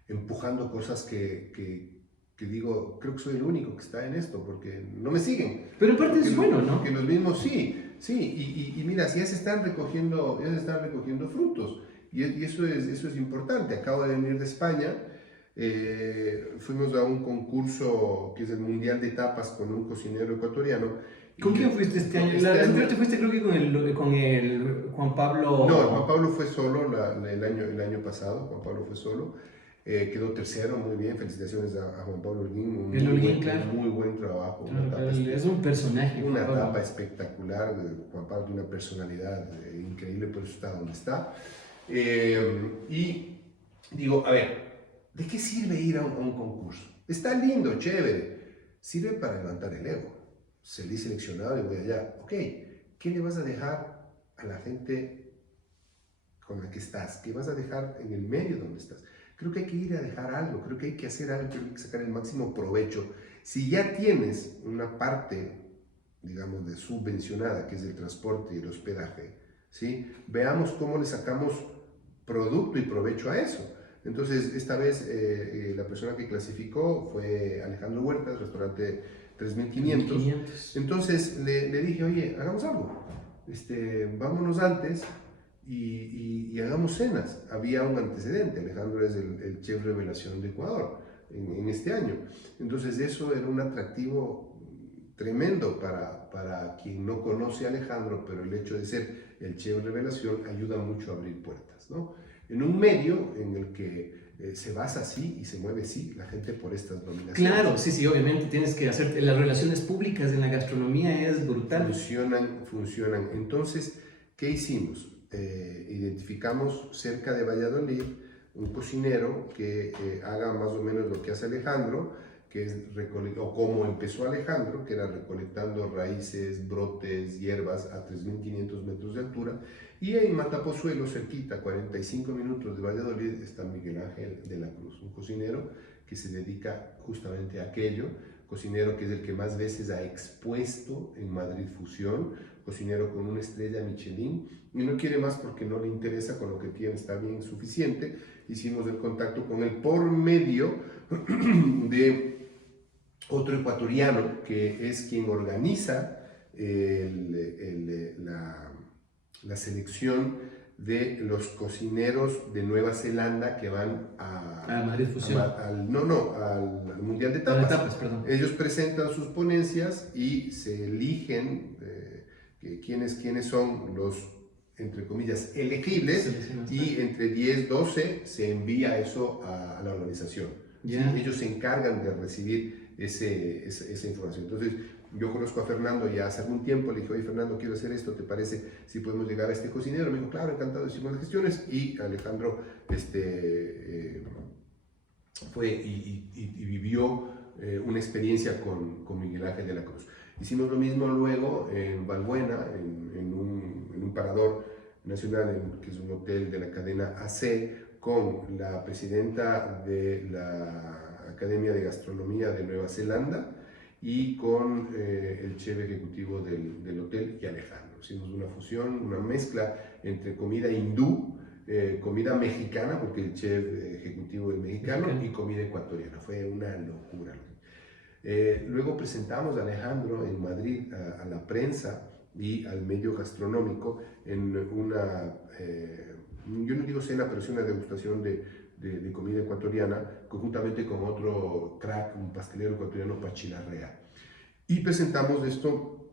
empujando cosas que digo, creo que soy el único que está en esto, porque no me siguen. Pero en parte es bueno, ¿no? Que los mismos sí, y mira, si ya se están recogiendo frutos, Y eso es importante. Acabo de venir de España, fuimos a un concurso que es el Mundial de Tapas con un cocinero ecuatoriano. ¿Con quién fuiste este año? La vez anterior te fuiste creo que con el Juan Pablo... No, Juan Pablo fue solo el año pasado, Juan Pablo fue solo. Quedó tercero, muy bien, felicitaciones a Juan Pablo Holguín, El Holguín, claro. muy buen trabajo. Claro, es un personaje. Una etapa espectacular, Juan Pablo tiene una personalidad increíble, por eso está donde está. Y digo, a ver, ¿de qué sirve ir a un concurso? Está lindo, chévere, sirve para levantar el ego. Salí seleccionado y voy allá. Ok, ¿qué le vas a dejar a la gente con la que estás? ¿Qué vas a dejar en el medio donde estás? Creo que hay que ir a dejar algo, creo que hay que hacer algo, creo que hay que sacar el máximo provecho. Si ya tienes una parte, digamos, de subvencionada, que es el transporte y el hospedaje, ¿sí? Veamos cómo le sacamos producto y provecho a eso. Entonces, esta vez la persona que clasificó fue Alejandro Huertas, restaurante 3500. Entonces le dije, oye, hagamos algo, vámonos antes y hagamos cenas. Había un antecedente, Alejandro es el chef revelación de Ecuador en este año. Entonces eso era un atractivo tremendo para quien no conoce a Alejandro, pero el hecho de ser el chef revelación ayuda mucho a abrir puertas, ¿no? En un medio en el que se basa así y se mueve así la gente por estas nominaciones. Claro, sí, obviamente tienes que hacer, las relaciones públicas en la gastronomía es brutal. Funcionan. Entonces, ¿qué hicimos? Identificamos cerca de Valladolid un cocinero que haga más o menos lo que hace Alejandro, que es o como empezó Alejandro, que era recolectando raíces, brotes, hierbas a 3.500 metros de altura. Y en Matapozuelo, cerquita, 45 minutos de Valladolid, está Miguel Ángel de la Cruz, un cocinero que se dedica justamente a aquello, cocinero que es el que más veces ha expuesto en Madrid Fusión, cocinero con una estrella Michelin, y no quiere más porque no le interesa, con lo que tiene está bien suficiente. Hicimos el contacto con él por medio de otro ecuatoriano que es quien organiza la selección de los cocineros de Nueva Zelanda que van a Madrid Fusión. al Mundial de Tapas. Ellos presentan sus ponencias y se eligen quiénes son los, entre comillas, elegibles, y entre 10, 12 se envía eso a la organización. Yeah. ¿Sí? Ellos se encargan de recibir esa información. Entonces, yo conozco a Fernando ya hace algún tiempo, le dije, oye Fernando, quiero hacer esto, ¿te parece si podemos llegar a este cocinero? Me dijo, claro, encantado, hicimos las gestiones, y Alejandro fue y vivió una experiencia con Miguel Ángel de la Cruz. Hicimos lo mismo luego en Valbuena, en un parador nacional, que es un hotel de la cadena AC, con la presidenta de la Academia de Gastronomía de Nueva Zelanda y con el chef ejecutivo del hotel y Alejandro. Hicimos una fusión, una mezcla entre comida hindú, comida mexicana, porque el chef ejecutivo es mexicano, y comida ecuatoriana. Fue una locura. Luego presentamos a Alejandro en Madrid a la prensa y al medio gastronómico en una, yo no digo cena, pero sí una degustación de comida ecuatoriana, conjuntamente con otro crack, un pastelero ecuatoriano, Pachi Larrea. Y presentamos esto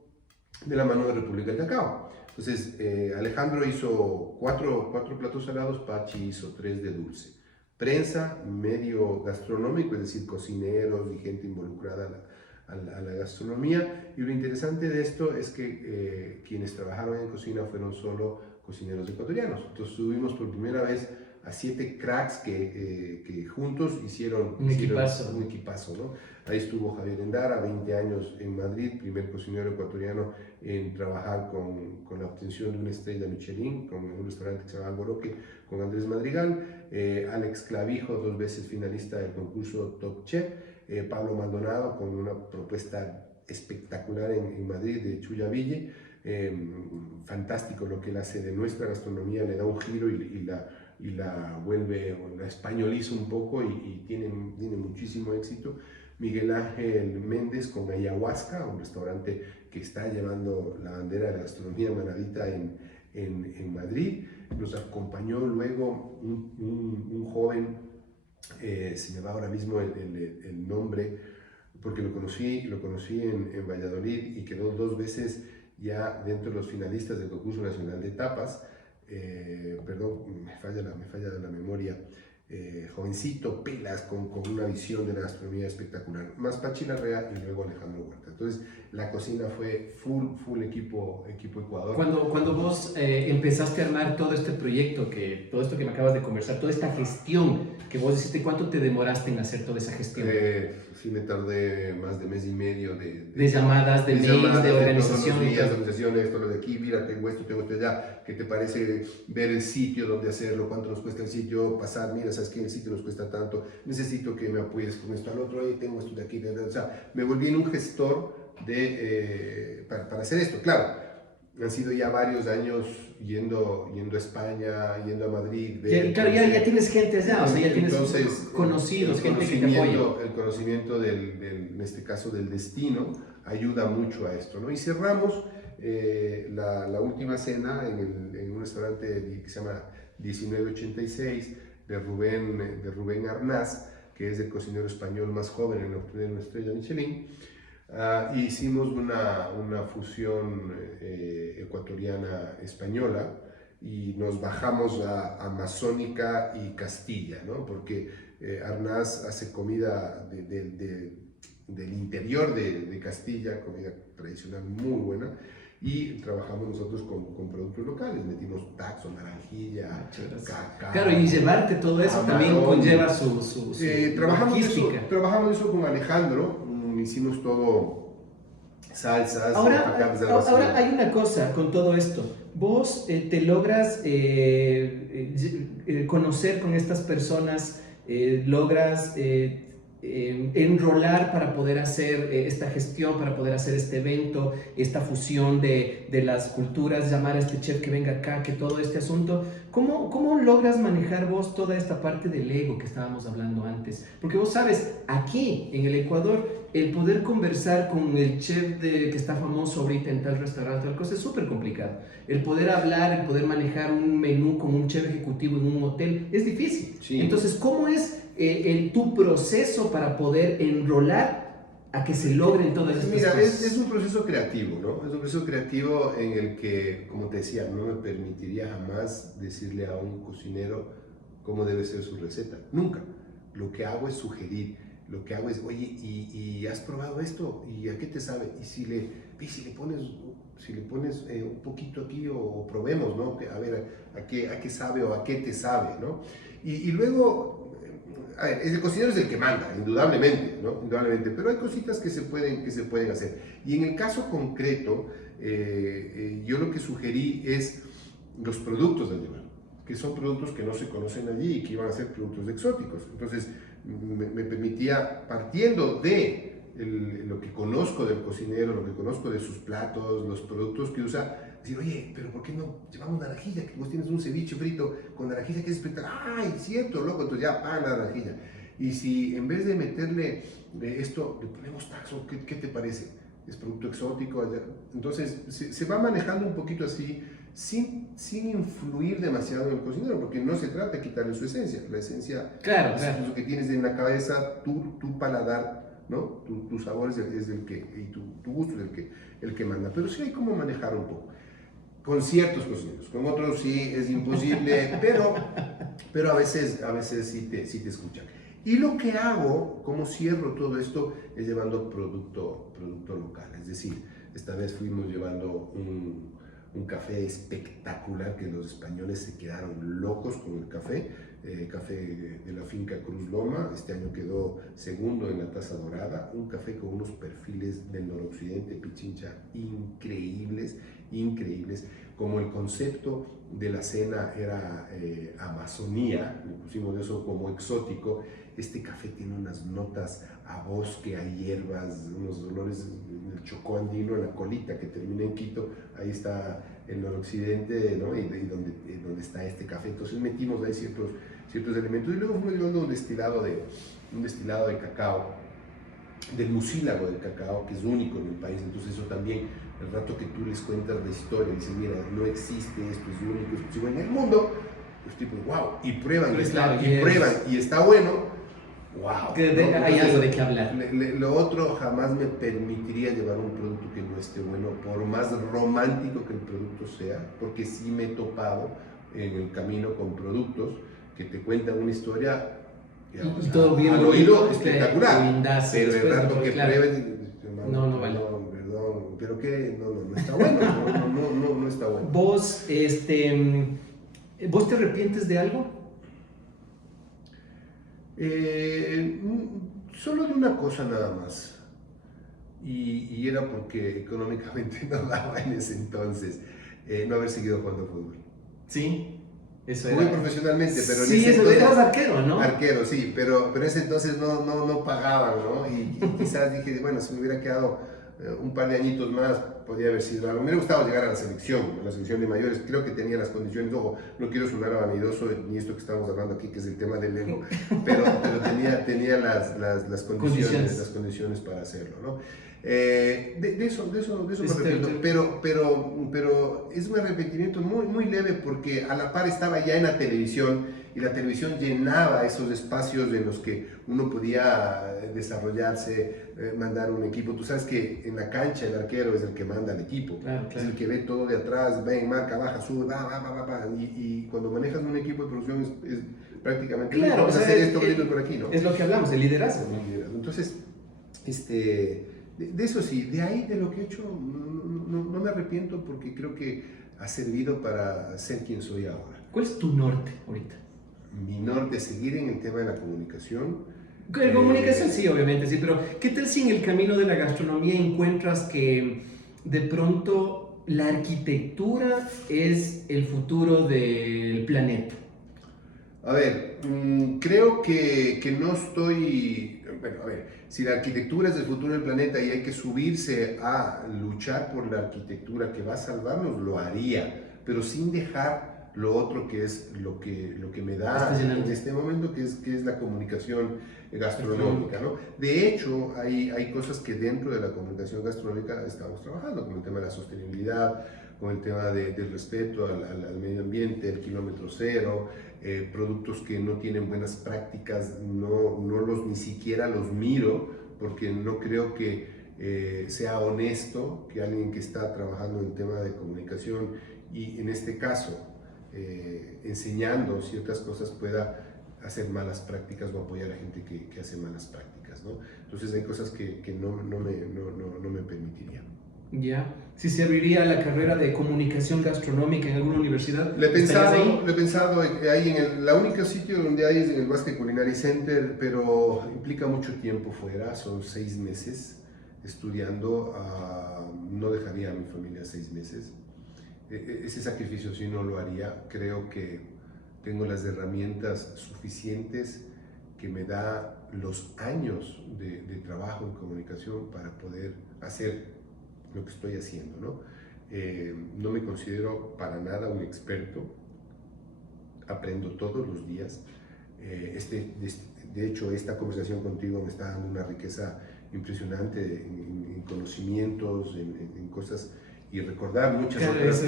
de la mano de República del Cacao. Entonces, Alejandro hizo cuatro platos salados, Pachi hizo 3 de dulce. Prensa, medio gastronómico, es decir, cocineros y gente involucrada a la gastronomía. Y lo interesante de esto es que quienes trabajaron en cocina fueron solo cocineros ecuatorianos. Entonces tuvimos por primera vez a 7 cracks que juntos hicieron un equipazo, ¿no? Ahí estuvo Javier Endara, 20 años en Madrid, primer cocinero ecuatoriano en trabajar con la obtención de una estrella Michelin, con un restaurante que se llama Alboroque, con Andrés Madrigal. Alex Clavijo, 2 veces finalista del concurso Top Chef. Pablo Maldonado, con una propuesta espectacular en Madrid, de Chuya Ville. Fantástico lo que él hace de nuestra gastronomía, le da un giro y la vuelve, o la españoliza un poco, y tiene muchísimo éxito. Miguel Ángel Méndez con Ayahuasca, un restaurante que está llevando la bandera de la gastronomía manabita en en Madrid. Nos acompañó luego un joven, se me va ahora mismo el nombre, porque lo conocí en Valladolid y quedó 2 veces ya dentro de los finalistas del concurso nacional de tapas. Perdón, me falla la memoria. Jovencito, pelas, con una visión de la gastronomía espectacular. Más Pachi Larrea y luego Alejandro Huerta. Entonces, la cocina fue full equipo Ecuador. Cuando vos empezaste a armar todo este proyecto, todo esto que me acabas de conversar, toda esta gestión que vos hiciste, ¿cuánto te demoraste en hacer toda esa gestión? Sí, me tardé más de mes y medio de llamadas, de mails, de organización. De organización, esto, lo de aquí, mira, tengo esto allá, ¿qué te parece ver el sitio, dónde hacerlo, cuánto nos cuesta el sitio, pasar, mira, sabes que el sitio nos cuesta tanto, necesito que me apoyes con esto al otro, ahí tengo esto de aquí, o sea, me volví en un gestor para hacer esto. Claro, han sido ya varios años yendo a España, yendo a Madrid. Claro, ya tienes gente allá, o sea, ya tienes conocidos, gente que te apoya. El conocimiento en este caso del destino ayuda mucho a esto, ¿no? Y cerramos la última cena en un restaurante que se llama 1986 de Rubén Arnaz, que es el cocinero español más joven en obtener una estrella Michelin. Hicimos una fusión ecuatoriana-española y nos bajamos a Amazónica y Castilla, ¿no? Porque Arnaz hace comida del interior de Castilla, comida tradicional muy buena, y trabajamos nosotros con productos locales, metimos taxo, naranjilla, cacao. Claro, y llevarte todo eso también conlleva su logística. Trabajamos eso con Alejandro, hicimos todo, salsas. Ahora hay una cosa con todo esto. Vos te logras conocer con estas personas, logras enrolar para poder hacer esta gestión, para poder hacer este evento, esta fusión de las culturas, llamar a este chef que venga acá, que todo este asunto. ¿Cómo logras manejar vos toda esta parte del ego que estábamos hablando antes? Porque vos sabes, aquí en el Ecuador, el poder conversar con el chef que está famoso ahorita en tal restaurante, tal cosa, es súper complicado. El poder hablar, el poder manejar un menú con un chef ejecutivo en un hotel, es difícil. Sí. Entonces, ¿cómo es tu proceso para poder enrolar a que se logren todas estas cosas? Mira, es un proceso creativo, ¿no? Es un proceso creativo en el que, como te decía, no me permitiría jamás decirle a un cocinero cómo debe ser su receta. Nunca. Lo que hago es sugerir. Lo que hago es, oye, ¿y has probado esto? ¿Y a qué te sabe? Y si le pones un poquito aquí o probemos, ¿no? A ver, ¿a qué sabe o a qué te sabe, ¿no? Y luego, a ver, el cocinero es el que manda, indudablemente, ¿no? Indudablemente, pero hay cositas que se pueden hacer. Y en el caso concreto, yo lo que sugerí es los productos de llevar, que son productos que no se conocen allí y que iban a ser productos exóticos. Entonces, me permitía, partiendo de lo que conozco del cocinero, lo que conozco de sus platos, los productos que usa, decir, oye, pero ¿por qué no llevamos naranjilla? Que vos tienes un ceviche frito con naranjilla que es espectacular. ¡Ay, cierto, loco! Entonces ya, la naranjilla. Y si en vez de meterle esto, le ponemos taxo, ¿qué te parece? Es producto exótico. Entonces, se va manejando un poquito así, sin influir demasiado en el cocinero, porque no se trata de quitarle su esencia. La esencia es lo que tienes en la cabeza, tu paladar, ¿no? Tu sabor es el que, y tu gusto es el que manda. Pero sí hay como manejar un poco. Con ciertos cocineros, con otros sí es imposible, pero a veces sí te escuchan. Y lo que hago, como cierro todo esto, es llevando producto local. Es decir, esta vez fuimos llevando un café espectacular que los españoles se quedaron locos con el café, café de la finca Cruz Loma. Este año quedó segundo en la Taza Dorada, un café con unos perfiles del noroccidente Pichincha increíbles, como el concepto de la cena era Amazonía, le pusimos eso como exótico. Este café tiene unas notas a bosque, a hierbas, unos olores del Chocó andino, en la colita que termina en Quito, ahí está el noroccidente, ¿no? y donde está este café. Entonces metimos ahí ciertos elementos y luego fuimos llevando un destilado de cacao del mucílago del cacao, que es único en el país. Entonces eso también, el rato que tú les cuentas la historia, dicen, mira, no existe, esto es único, esto es igual en el mundo, los tipos, wow, y prueban, Pero y, claro, prueban, y está bueno, wow. Hay algo de qué hablar. Lo otro, jamás me permitiría llevar un producto que no esté bueno, por más romántico que el producto sea, porque sí me he topado en el camino con productos que te cuentan una historia, digamos, y todo bien al bonito, oído espectacular, lindazo, pero el después, rato que claro. prueben, No vale. perdón, pero que no está bueno, no está bueno. ¿Vos te arrepientes de algo? Solo de una cosa nada más, y era porque económicamente no daba en ese entonces no haber seguido jugando fútbol. Sí, eso Jugué era. profesionalmente, pero en Sí, ese eso entonces... eras arquero, ¿no? Arquero, sí, pero en ese entonces no pagaban, ¿no? Y quizás dije, bueno, si me hubiera quedado un par de añitos más, podría haber sido algo. Me hubiera gustado llegar a la selección de mayores, creo que tenía las condiciones, ojo, no quiero sonar vanidoso ni esto que estamos hablando aquí, que es el tema del ego, pero tenía las condiciones para hacerlo, ¿no? De eso me arrepiento, pero es un arrepentimiento muy leve, porque a la par estaba ya en la televisión, y la televisión llenaba esos espacios en los que uno podía desarrollarse, mandar un equipo. Tú sabes que en la cancha el arquero es el que manda al equipo, Claro. es el que ve todo de atrás, ven, marca, baja, sube, va. Y cuando manejas un equipo de producción es prácticamente, claro, vas a hacer esto, por aquí, ¿no? Es lo que hablamos, el liderazgo, ¿no? Entonces, de eso sí, de ahí, de lo que he hecho, no me arrepiento, porque creo que ha servido para ser quien soy ahora. ¿Cuál es tu norte ahorita? Mi norte es seguir en el tema de la comunicación. En comunicación sí, obviamente, sí, pero ¿qué tal si en el camino de la gastronomía encuentras que de pronto la arquitectura es el futuro del planeta? A ver, creo que no estoy... Bueno, a ver, si la arquitectura es el futuro del planeta y hay que subirse a luchar por la arquitectura que va a salvarnos, lo haría, pero sin dejar lo otro, que es lo que me da en este momento, que es la comunicación gastronómica, ¿no? De hecho, hay cosas que dentro de la comunicación gastronómica estamos trabajando, como el tema de la sostenibilidad, con el tema del respeto al medio ambiente, el kilómetro cero, productos que no tienen buenas prácticas, ni siquiera los miro, porque no creo que sea honesto que alguien que está trabajando en el tema de comunicación, y en este caso enseñando ciertas cosas, pueda hacer malas prácticas o apoyar a gente que hace malas prácticas, ¿no? Entonces hay cosas que no me permitiría. Ya, si se abriría la carrera de comunicación gastronómica en alguna universidad. Lo he pensado ahí la única sitio donde hay es en el Basque Culinary Center, pero implica mucho tiempo fuera, son 6 meses estudiando, no dejaría a mi familia 6 meses. Ese sacrificio sí no lo haría. Creo que tengo las herramientas suficientes que me da los años de trabajo en comunicación para poder hacer lo que estoy haciendo, ¿no? No me considero para nada un experto, aprendo todos los días. De hecho, esta conversación contigo me está dando una riqueza impresionante en conocimientos, en cosas, y recordar muchas otras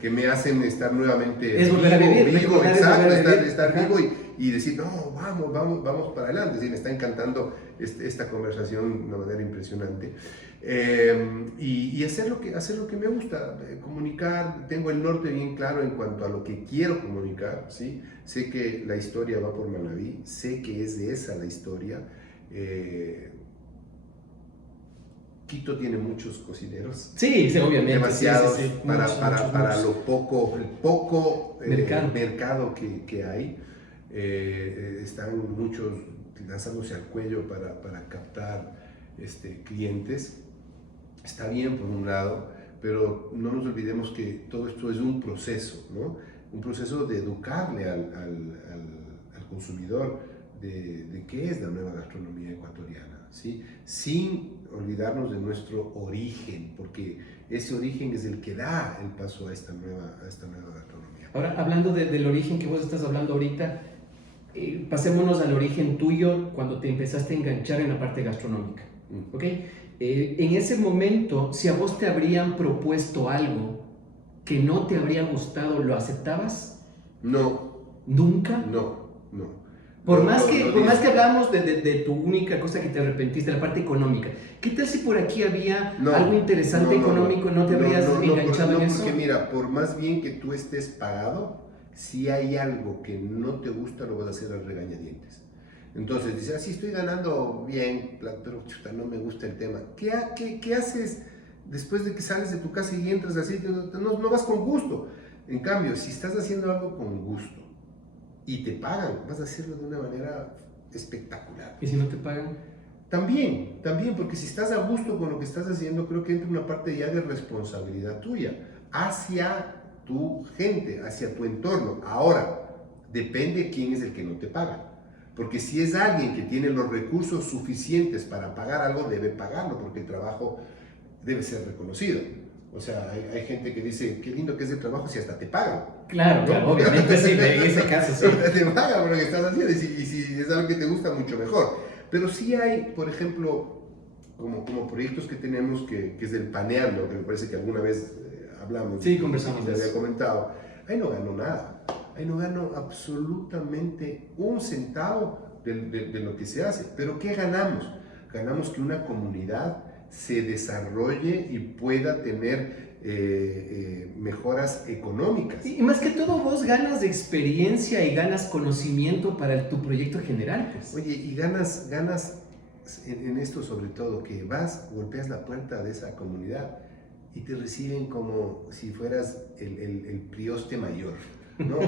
que me hacen estar nuevamente vivo, estar vivo y decir, no, vamos para adelante. Sí, me está encantando esta conversación de una manera impresionante. Y hacer lo que me gusta, comunicar. Tengo el norte bien claro en cuanto a lo que quiero comunicar, ¿sí? Sé que la historia va por Manabí, sé que es de esa la historia. Quito tiene muchos cocineros. Sí, obviamente. Demasiados, sí. Para el poco mercado que hay. Están muchos lanzándose al cuello para captar clientes. Está bien por un lado, pero no nos olvidemos que todo esto es un proceso, ¿no? Un proceso de educarle al consumidor de qué es la nueva gastronomía ecuatoriana, ¿sí? Sin olvidarnos de nuestro origen, porque ese origen es el que da el paso a esta nueva gastronomía. Ahora, hablando del origen que vos estás hablando ahorita, pasémonos al origen tuyo cuando te empezaste a enganchar en la parte gastronómica. ¿Ok? En ese momento, si a vos te habrían propuesto algo que no te habría gustado, ¿lo aceptabas? No, ¿Nunca? no. Por No, más no, que, no por más dices. que hablamos de tu única cosa que te arrepentiste, la parte económica, ¿qué tal si por aquí había algo interesante económico y no te habrías enganchado en eso? Porque mira, por más bien que tú estés pagado, si hay algo que no te gusta, lo vas a hacer al regañadientes. Entonces dices, así estoy ganando bien, pero chuta, no me gusta el tema. ¿Qué haces después de que sales de tu casa y entras así? No vas con gusto. En cambio, si estás haciendo algo con gusto y te pagan, vas a hacerlo de una manera espectacular. ¿Y si no te pagan? También, porque si estás a gusto con lo que estás haciendo, creo que entra una parte ya de responsabilidad tuya hacia tu gente, hacia tu entorno. Ahora, depende quién es el que no te paga. Porque si es alguien que tiene los recursos suficientes para pagar algo, debe pagarlo, porque el trabajo debe ser reconocido. O sea, hay gente que dice, qué lindo que es el trabajo si hasta te pagan. Claro, claro, obviamente sí, en ese caso sí. Te pagan por lo que estás haciendo y si es algo que te gusta, mucho mejor. Pero sí hay, por ejemplo, como proyectos que tenemos, que es del Paneando, que me parece que alguna vez hablamos. Sí, conversamos y te había comentado. Ahí no gano nada. Ahí no gano absolutamente un centavo de lo que se hace. Pero ¿qué ganamos? Ganamos que una comunidad se desarrolle y pueda tener mejoras económicas. Y más que todo vos ganas experiencia y ganas conocimiento para tu proyecto general, pues. Oye, y ganas en esto sobre todo, que vas, golpeas la puerta de esa comunidad y te reciben como si fueras el prioste mayor, ¿no?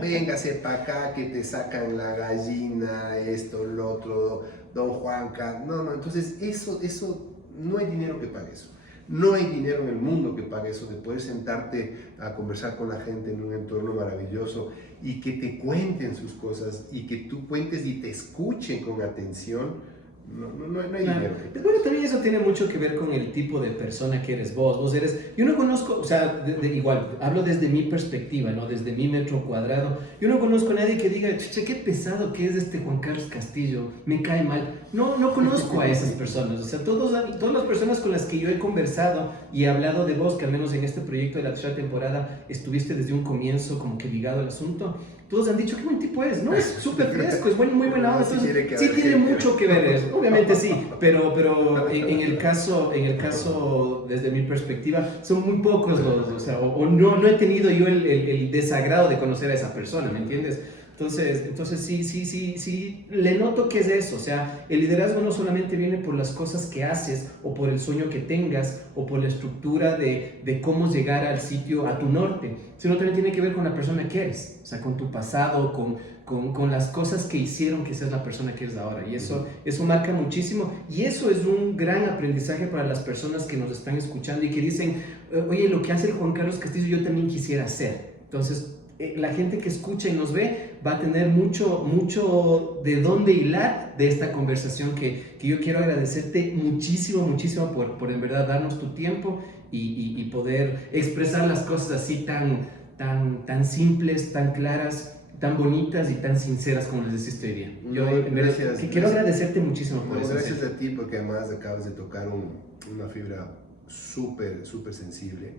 Véngase para acá que te sacan la gallina, esto, lo otro, don Juanca. No, entonces eso, no hay dinero que pague eso. No hay dinero en el mundo que pague eso, de poder sentarte a conversar con la gente en un entorno maravilloso y que te cuenten sus cosas y que tú cuentes y te escuchen con atención. No hay Claro. dinero. Bueno, también eso tiene mucho que ver con el tipo de persona que eres vos. Vos eres, yo no conozco, o sea, igual, hablo desde mi perspectiva, ¿no? Desde mi metro cuadrado. Yo no conozco a nadie que diga, che, qué pesado que es este Juan Carlos Castillo, me cae mal. No conozco a esas personas. O sea, todas las personas con las que yo he conversado y he hablado de vos, que al menos en este proyecto de la tercera temporada estuviste desde un comienzo como que ligado al asunto, todos han dicho qué buen tipo es, ¿no? Es súper fresco, es muy buena onda, entonces sí tiene mucho que ver eso, obviamente sí, pero en el caso, desde mi perspectiva, son muy pocos los, o sea, o no he tenido yo el desagrado de conocer a esa persona, ¿me entiendes? Entonces sí, le noto que es eso, o sea, el liderazgo no solamente viene por las cosas que haces, o por el sueño que tengas, o por la estructura de cómo llegar al sitio, a tu norte, sino también tiene que ver con la persona que eres, o sea, con tu pasado, con las cosas que hicieron que seas la persona que eres ahora, y eso marca muchísimo, y eso es un gran aprendizaje para las personas que nos están escuchando y que dicen, oye, lo que hace el Juan Carlos Castillo yo también quisiera hacer. Entonces, la gente que escucha y nos ve va a tener mucho de dónde hilar de esta conversación que yo quiero agradecerte muchísimo por en verdad darnos tu tiempo y poder expresar las cosas así tan simples, tan claras, tan bonitas y tan sinceras como les deciste hoy día. Yo Gracias. quiero agradecerte muchísimo por eso. Gracias a ti, porque además acabas de tocar una fibra súper sensible.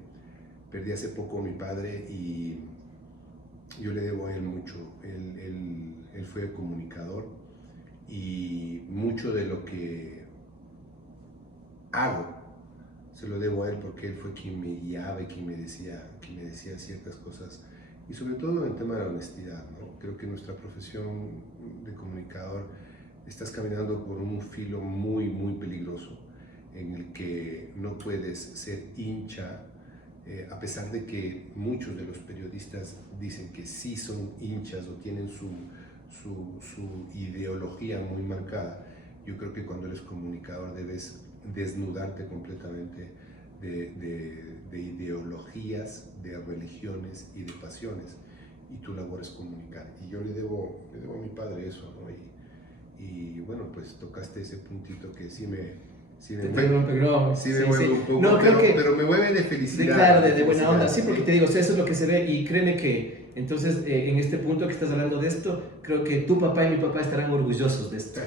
Perdí hace poco a mi padre y yo le debo a él mucho. Él fue comunicador y mucho de lo que hago se lo debo a él, porque él fue quien me guiaba y quien me decía ciertas cosas, y sobre todo en el tema de la honestidad, ¿no? Creo que nuestra profesión de comunicador estás caminando por un filo muy peligroso, en el que no puedes ser hincha, a pesar de que muchos de los periodistas dicen que sí son hinchas o tienen su ideología muy marcada. Yo creo que cuando eres comunicador debes desnudarte completamente de ideologías, de religiones y de pasiones, y tu labor es comunicar. Y yo le debo a mi padre eso, ¿no? Y bueno, pues tocaste ese puntito que sí me mueve un poco, no, pero me mueve de felicidad. Claro, de buena onda, sí, porque te digo, o sea, eso es lo que se ve, y créeme que entonces en este punto que estás hablando de esto, creo que tu papá y mi papá estarán orgullosos de esto.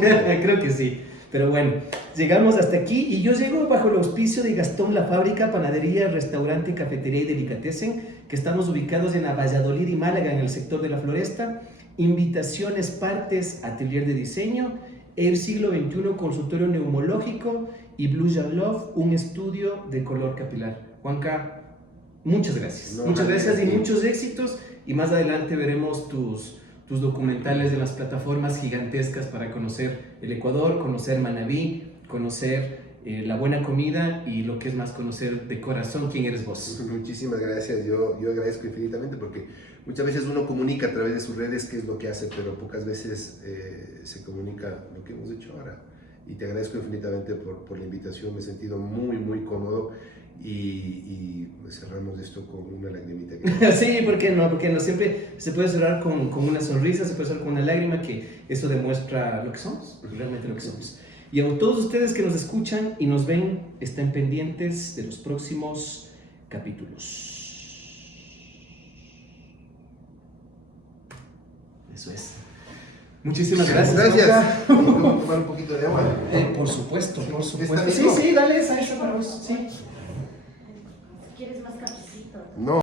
Creo que sí. Pero bueno, llegamos hasta aquí y yo llego bajo el auspicio de Gastón La Fábrica, panadería, restaurante, cafetería y delicatessen, que estamos ubicados en Valladolid y Málaga, en el sector de la Floresta. Invitaciones, partes, atelier de diseño, Air Siglo XXI, consultorio neumológico y Blue Jam Love, un estudio de color capilar. Juanca, muchas gracias. Muchas gracias y muchos éxitos. Y más adelante veremos tus documentales de las plataformas gigantescas para conocer el Ecuador, conocer Manabí, conocer la buena comida y lo que es más, conocer de corazón quién eres vos. Muchísimas gracias, yo agradezco infinitamente porque muchas veces uno comunica a través de sus redes qué es lo que hace, pero pocas veces se comunica lo que hemos hecho ahora. Y te agradezco infinitamente por la invitación, me he sentido muy, muy cómodo y cerramos esto con una lagrimita. Sí, ¿por qué no? Porque no siempre se puede cerrar con una sonrisa, se puede cerrar con una lágrima, que eso demuestra lo que somos, realmente lo que somos. Y a todos ustedes que nos escuchan y nos ven, estén pendientes de los próximos capítulos. Eso es. Muchísimas gracias. Gracias. ¿Puedo tomar un poquito de agua? Por supuesto, por supuesto. ¿Está Sí, mismo? sí, dale esa para vos. Sí. ¿Quieres más cafecito? No.